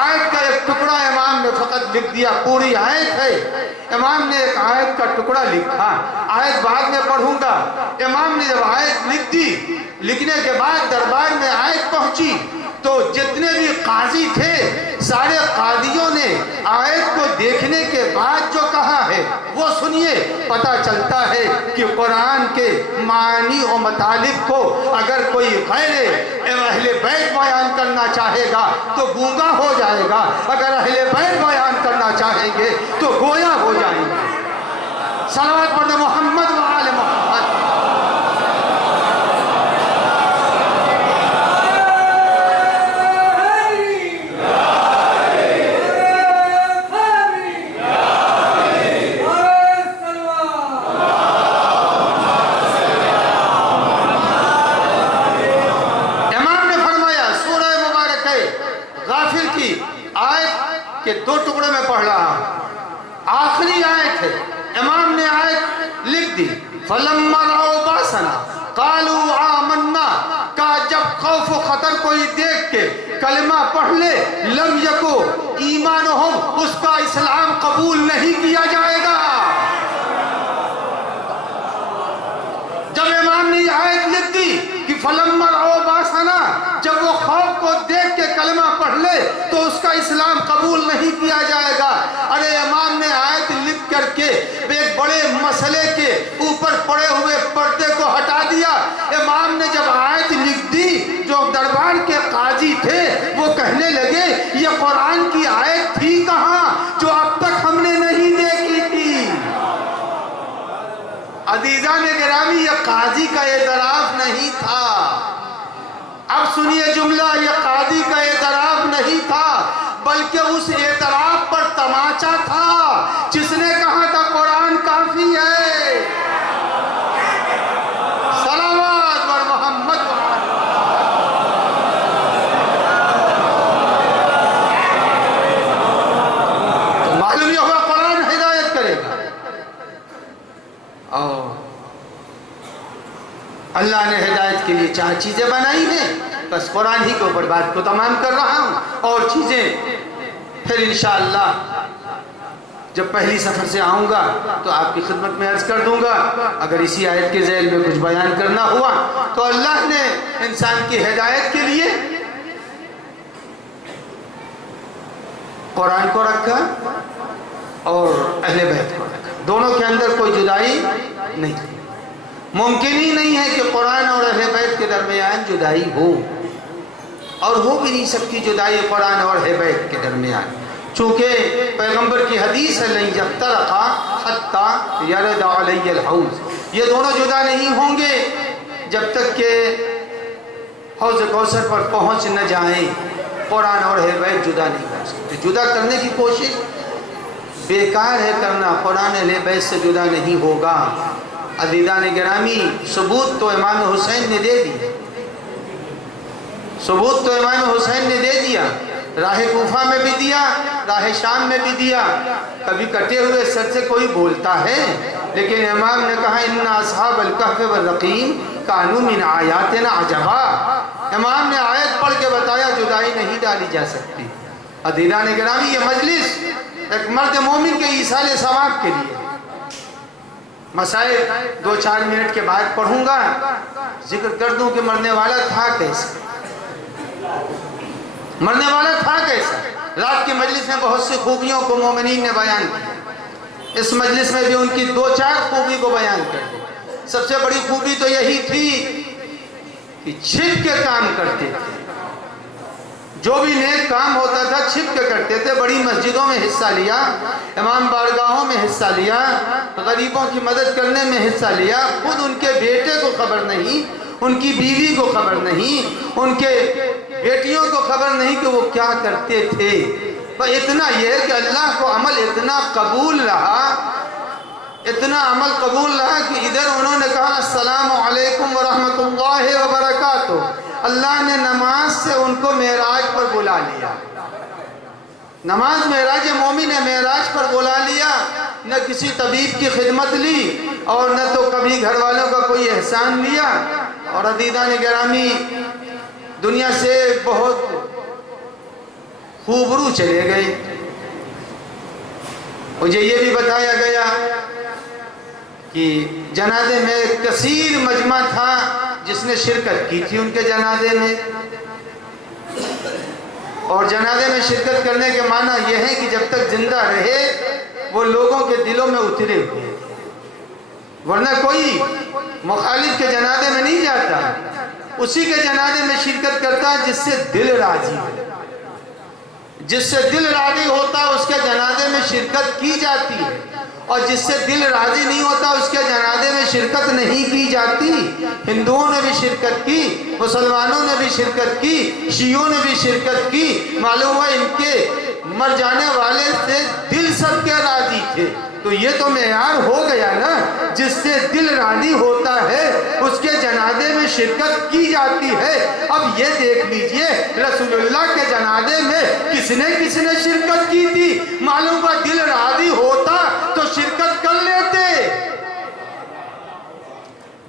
آیت کا ایک ٹکڑا امام نے فقط لکھ دیا, پوری آیت ہے, امام نے ایک آیت کا ٹکڑا لکھا. آیت بعد میں پڑھوں گا. امام نے جب آیت لکھ دی, لکھنے کے بعد دربار میں آیت پہنچی تو جتنے بھی قاضی تھے سارے قاضیوں نے آیت کو دیکھنے کے بعد جو کہا ہے وہ سنیے. پتہ چلتا ہے کہ قرآن کے معنی و مطالب کو اگر کوئی غیر اہل بیت بیان کرنا چاہے گا تو گونگا ہو جائے گا, اگر اہل بیت بیان کرنا چاہیں گے تو گویا ہو جائیں گے. صلوات پڑھیں محمد و آل محمد. دو ٹکڑے میں پڑھ رہا, آخری آیت ہے. امام نے آیت لکھ دی, فَلَمَّا رَأَوْا بَأْسَنَا قَالُوا آمَنَّا, کہا جب خوف و خطر کوئی دیکھ کے کلمہ پڑھ لے, لَمْ يَكُ ایمانُهُمْ, اس کا اسلام قبول نہیں کیا جائے گا. جب امام نے آیت لکھ دی کہ فَلَمَّا رَأَوْا بَأْسَنَا, جب وہ خوف کو دیکھ کے کلمہ پڑھ لے تو اس کا اسلام قبول نہیں کیا جائے گا. ارے امام نے آیت لکھ کر کے ایک بڑے بڑے مسئلے کے اوپر پڑے ہوئے پردے کو ہٹا دیا۔ امام نے جب آیت لکھ دی، جو دربار کے قاضی تھے وہ کہنے لگے یہ قرآن کی آیت تھی کہاں جو اب تک ہم نے نہیں دیکھی تھی۔ عزیزان گرامی، یہ قاضی کا اعتراف نہیں تھا۔ اب سنیے جملہ، یہ قاضی کا اعتراف نہیں تھا بلکہ اس اعتراف پر تماچا تھا جس نے کہا تھا قرآن کافی ہے۔ صلوات بر محمد۔ تو معلوم یہ ہوا قرآن ہدایت کرے گا۔ اور اللہ نے ہدایت کے لیے 4 چیزیں بنائی ہیں، بس قرآن ہی کے اوپر بات کو تمام کر رہا ہوں، اور چیزیں پھر انشاءاللہ جب پہلی سفر سے آؤں گا تو آپ کی خدمت میں عرض کر دوں گا۔ اگر اسی آیت کے ذیل میں کچھ بیان کرنا ہوا تو اللہ نے انسان کی ہدایت کے لیے قرآن کو رکھا اور اہل بیت کو رکھا، دونوں کے اندر کوئی جدائی نہیں۔ ممکن ہی نہیں ہے کہ قرآن اور اہل بیت کے درمیان جدائی ہو، اور ہو بھی نہیں سکتی جدائی قرآن اور اہل بیت کے درمیان، چونکہ پیغمبر کی حدیث ہے لَن یفترقا حتی یرد علی الحوض، یہ دونوں جدا نہیں ہوں گے جب تک کہ حوض کوثر پر پہنچ نہ جائیں۔ قرآن اور اہل بیت جدا نہیں کر سکتے، جدا کرنے کی کوشش بیکار ہے کرنا، قرآن اہل بیت سے جدا نہیں ہوگا۔ عزیزان گرامی، ثبوت تو امام حسین نے دے دی، ثبوت تو امام حسین نے دے دیا، راہ کوفہ میں بھی دیا، راہ شام میں بھی دیا۔ کبھی کٹے ہوئے سر سے کوئی بولتا ہے، لیکن امام نے کہا ان اصحاب الکہف والرقیم کانوا من آیاتنا عجبا۔ امام نے آیت پڑھ کے بتایا جدائی نہیں ڈالی جا سکتی۔ عزیزان گرامی، یہ مجلس ایک مرد مومن کے ایصال ثواب کے لیے، مسائل 2-4 منٹ کے بعد پڑھوں گا، ذکر کر دوں کہ مرنے والا تھا کیسے، مرنے والا تھا کیسے۔ رات کی مجلس میں بہت سی خوبیوں کو مومنین نے بیان کیا، اس مجلس میں بھی ان کی 2-4 خوبی کو بیان کر دی۔ سب سے بڑی خوبی تو یہی تھی کہ چھپ کے کام کرتے تھے، جو بھی نیک کام ہوتا تھا چھپ کے کرتے تھے۔ بڑی مسجدوں میں حصہ لیا، امام بارگاہوں میں حصہ لیا، غریبوں کی مدد کرنے میں حصہ لیا۔ خود ان کے بیٹے کو خبر نہیں، ان کی بیوی کو خبر نہیں، ان کے بیٹیوں کو خبر نہیں کہ وہ کیا کرتے تھے۔ پر اتنا یہ کہ اللہ کو عمل اتنا قبول رہا، اتنا عمل قبول رہا کہ ادھر انہوں نے کہا السلام علیکم ورحمۃ اللہ وبرکاتہ، اللہ نے نماز سے ان کو معراج پر بلا لیا۔ نماز معراج مومن ہے، معراج پر بلا لیا۔ نہ کسی طبیب کی خدمت لی اور نہ تو کبھی گھر والوں کا کوئی احسان لیا۔ اور عزیزان گرامی، دنیا سے بہت خوبرو چلے گئے۔ مجھے یہ بھی بتایا گیا کہ جنازے میں کثیر مجمع تھا جس نے شرکت کی تھی ان کے جنازے میں، اور جنازے میں شرکت کرنے کے معنی یہ ہے کہ جب تک زندہ رہے وہ لوگوں کے دلوں میں اترے ہوئے، ورنہ کوئی مخالف کے جنازے میں نہیں جاتا، اسی کے جنازے میں شرکت کرتا جس سے دل راضی ہو، جس سے دل راضی ہوتا اس کے جنازے میں شرکت کی جاتی ہے، اور جس سے دل راضی نہیں ہوتا اس کے جنازے میں شرکت نہیں کی جاتی۔ ہندوؤں نے بھی شرکت کی، مسلمانوں نے بھی شرکت کی، شیعوں نے بھی شرکت کی۔ معلوم ہے ان کے مر جانے والے سے دل سب کے راضی تھے۔ تو یہ تو معیار ہو گیا نا، جس سے دل راضی ہوتا ہے اس کے جنازے میں شرکت کی جاتی ہے۔ اب یہ دیکھ لیجئے رسول اللہ کے جنازے میں کس نے شرکت کی تھی؟ معلوم ہے دل راضی ہوتا تو شرکت کر لیتے،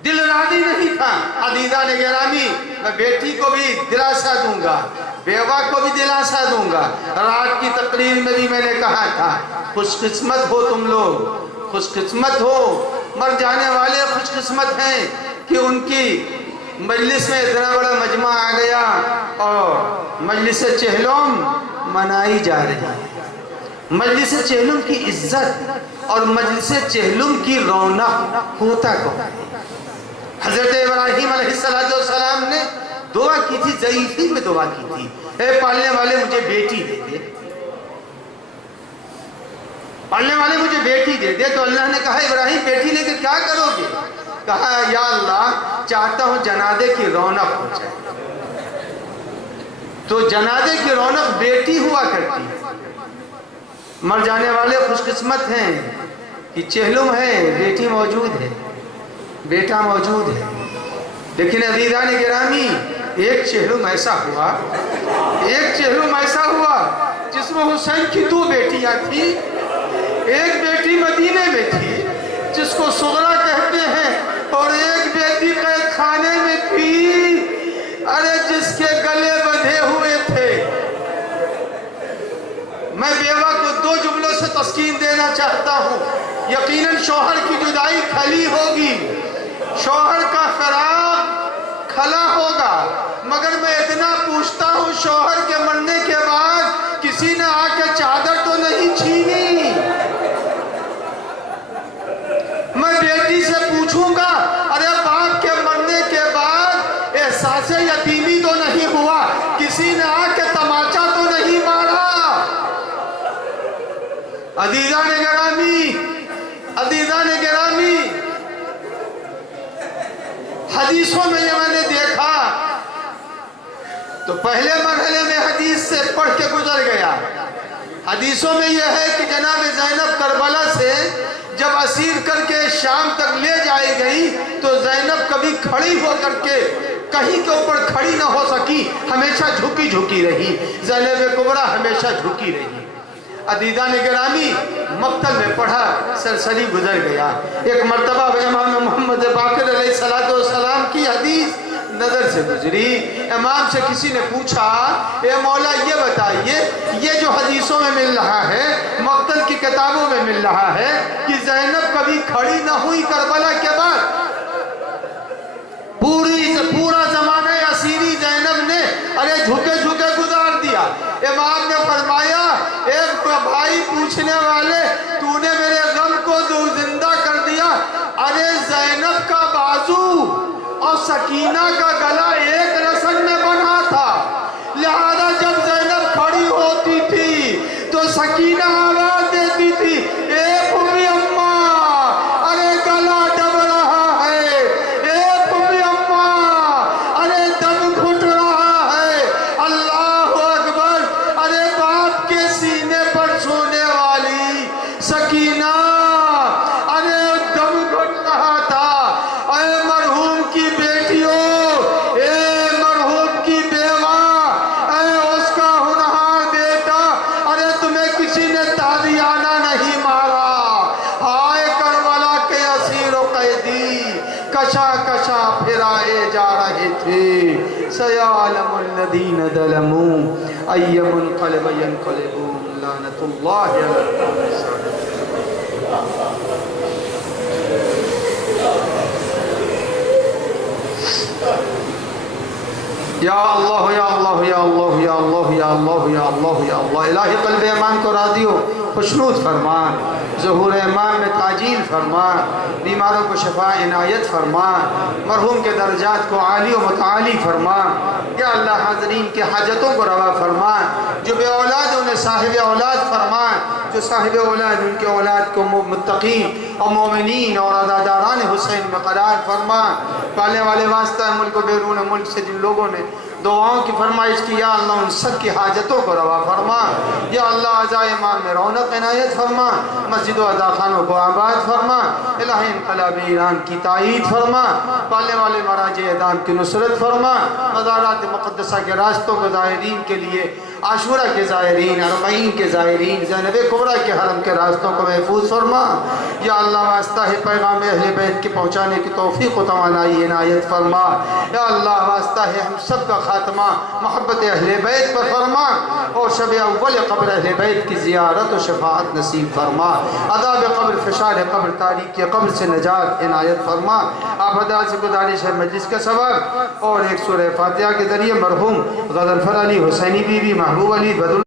دل راضی نہیں تھا۔ عزیزان گرامی، میں بیٹی کو بھی دلاسا دوں گا، بیوہ کو بھی دلاسا دوں گا۔ رات کی تقریر میں بھی میں نے کہا تھا خوش قسمت ہو تم لوگ، خوش قسمت ہو، مر جانے والے خوش قسمت ہیں کہ ان کی مجلس میں اتنا بڑا مجمع آ گیا اور مجلس چہلم منائی جا رہی ہے۔ مجلس چہلم کی عزت اور مجلس چہلم کی رونق ہوتا کون ہے؟ حضرت ابراہیم علیہ السلام نے دعا کی تھی، ضعیفی میں دعا کی تھی، اے پالنے والے مجھے بیٹی دے دے، پالنے والے مجھے بیٹی دے دے۔ تو اللہ نے کہا ابراہیم بیٹی لے کے کیا کرو گے؟ کہا یا اللہ چاہتا ہوں جنازے کی رونق ہو جائے۔ تو جنازے کی رونق بیٹی ہوا کرتی ہے۔ مر جانے والے خوش قسمت ہیں کہ چہلم ہے، بیٹی موجود ہے، بیٹا موجود ہے۔ لیکن عزیزان گرامی ایک چہلم ایسا ہوا، ایک چہلم ایسا ہوا جس میں حسین کی 2 بیٹیاں تھیں۔ ایک بیٹی مدینے میں تھی جس کو صغرا کہتے ہیں، اور ایک بیٹی قید خانے میں تھی، ارے جس کے گلے بندھے ہوئے تھے۔ میں بیوہ کو 2 جملوں سے تسکین دینا چاہتا ہوں۔ یقیناً شوہر کی جدائی کھلی ہوگی، شوہر کا فراق کھلا ہوگا، مگر میں اتنا پوچھتا ہوں شوہر کے مرنے کے بعد کسی نے آ کے چادر تو نہیں چھینی؟ میں بیٹی سے پوچھوں گا ارے باپ کے مرنے کے بعد احساس یتیمی تو نہیں ہوا، کسی نے آ کے تماچا تو نہیں مارا؟ عزیزان گرامی، عزیزان گرامی، حدیثوں میں یہ میں نے دیکھا تو پہلے مرحلے میں حدیث سے پڑھ کے گزر گیا۔ حدیثوں میں یہ ہے کہ جناب زینب کربلا سے جب اسیر کر کے شام تک لے جائی گئی تو زینب کبھی کھڑی ہو کر کے کہیں کے اوپر کھڑی نہ ہو سکی، ہمیشہ جھکی جھکی رہی۔ زینب کبریٰ ہمیشہ جھکی رہی۔ عزیزان گرامی مقتل میں پڑھا، سرسری گزر گیا۔ ایک مرتبہ امام محمد باقر علیہ السلام کی حدیث نظر سے گزری۔ امام سے کسی نے پوچھا اے مولا یہ بتائیے یہ جو حدیثوں میں مل رہا ہے، مقتل کی کتابوں میں مل رہا ہے کہ زینب کبھی کھڑی نہ ہوئی کربلا کے بعد، پورا زمانہ اسیری زینب نے ارے جھکے جھکے گزار دیا۔ امام نے فرمایا اے بھائی پوچھنے والے، تو نے میرے غم کو زندہ کر دیا۔ ارے زینب کا بازو اور سکینہ کا گلا ایک رسن میں بنا تھا، لہذا جب زینب کھڑی ہوتی تھی تو سکینہ آواز دیتی تھی اے امی اماں، ارے گلا دب رہا ہے، اے امی اماں، ارے دم گھٹ رہا ہے، اللہ اکبر۔ ارے باپ کے سینے پر سونے والی سکینہ ارے دم گھٹ رہا تھا۔ اے مرحوم کی بیٹیوں، اے مرحوم کی بیوہ، اے اس کا ہونہار بیٹا، ارے تمہیں کسی نے تازیانہ نہیں مارا۔ ہائے کربلا کے اسیر و قیدی کشا کشا پھرائے جا رہے تھے، سیعلم الذین ظلموا ای منقلب ینقلبون، لعنت اللہ علی الظالمین۔ یا اللہ یا اللہ یا اللہ یا اللہ یا اللہ یا اللہ یا اللہ، الہی قلب ایمان کو راضی ہو خوشنود فرما، ظہور ایمان میں تعجیل فرما، بیماروں کو شفا عنایت فرما، مرحوم کے درجات کو عالی و متعالی فرما۔ یا اللہ حاضرین کے حاجتوں کو روا فرما، جو بے اولاد انہیں صاحب اولاد فرما، جو صاحب اولاد ان کے اولاد کو متقین اور مومنین اور عزاداران حسین میں قرار فرما۔ پالنے والے واسطہ ملک و بیرون ملک سے جن لوگوں نے دعاؤں کی فرمائش کی، یا اللہ ان سب کی حاجتوں کو روا فرما۔ یا اللہ عزا امام میں رونق عنایت فرما، مسجد و عزا خانوں کو آباد فرما، الہی انقلاب ایران کی تائید فرما، پالنے والے مراجع اعدام کی نصرت فرما، مزارات مقدسہ کے راستوں کو زائرین کے لیے، عاشورہ کے زائرین، اربعین کے زائرین، زینب کبریٰ کے حرم کے راستوں کو محفوظ فرما۔ یا اللہ واسطہ ہے پیغام اہل بیت کے پہنچانے کی توفیق و توانائی عنایت فرما۔ یا اللہ واسطہ ہے ہم سب کا خاتمہ محبت اہل بیت پر فرما، اور شب اول قبر اہل بیت کی زیارت و شفاعت نصیب فرما۔ عذاب قبر، فشار قبر، تاریکی قبر سے نجات عنایت فرما۔ آپ حضرات سے گزارش ہے مجلس کا ثواب اور ایک سورہ فاتحہ کے ذریعے مرحوم غضنفر علی حسینی بی بی محبوب علی بدل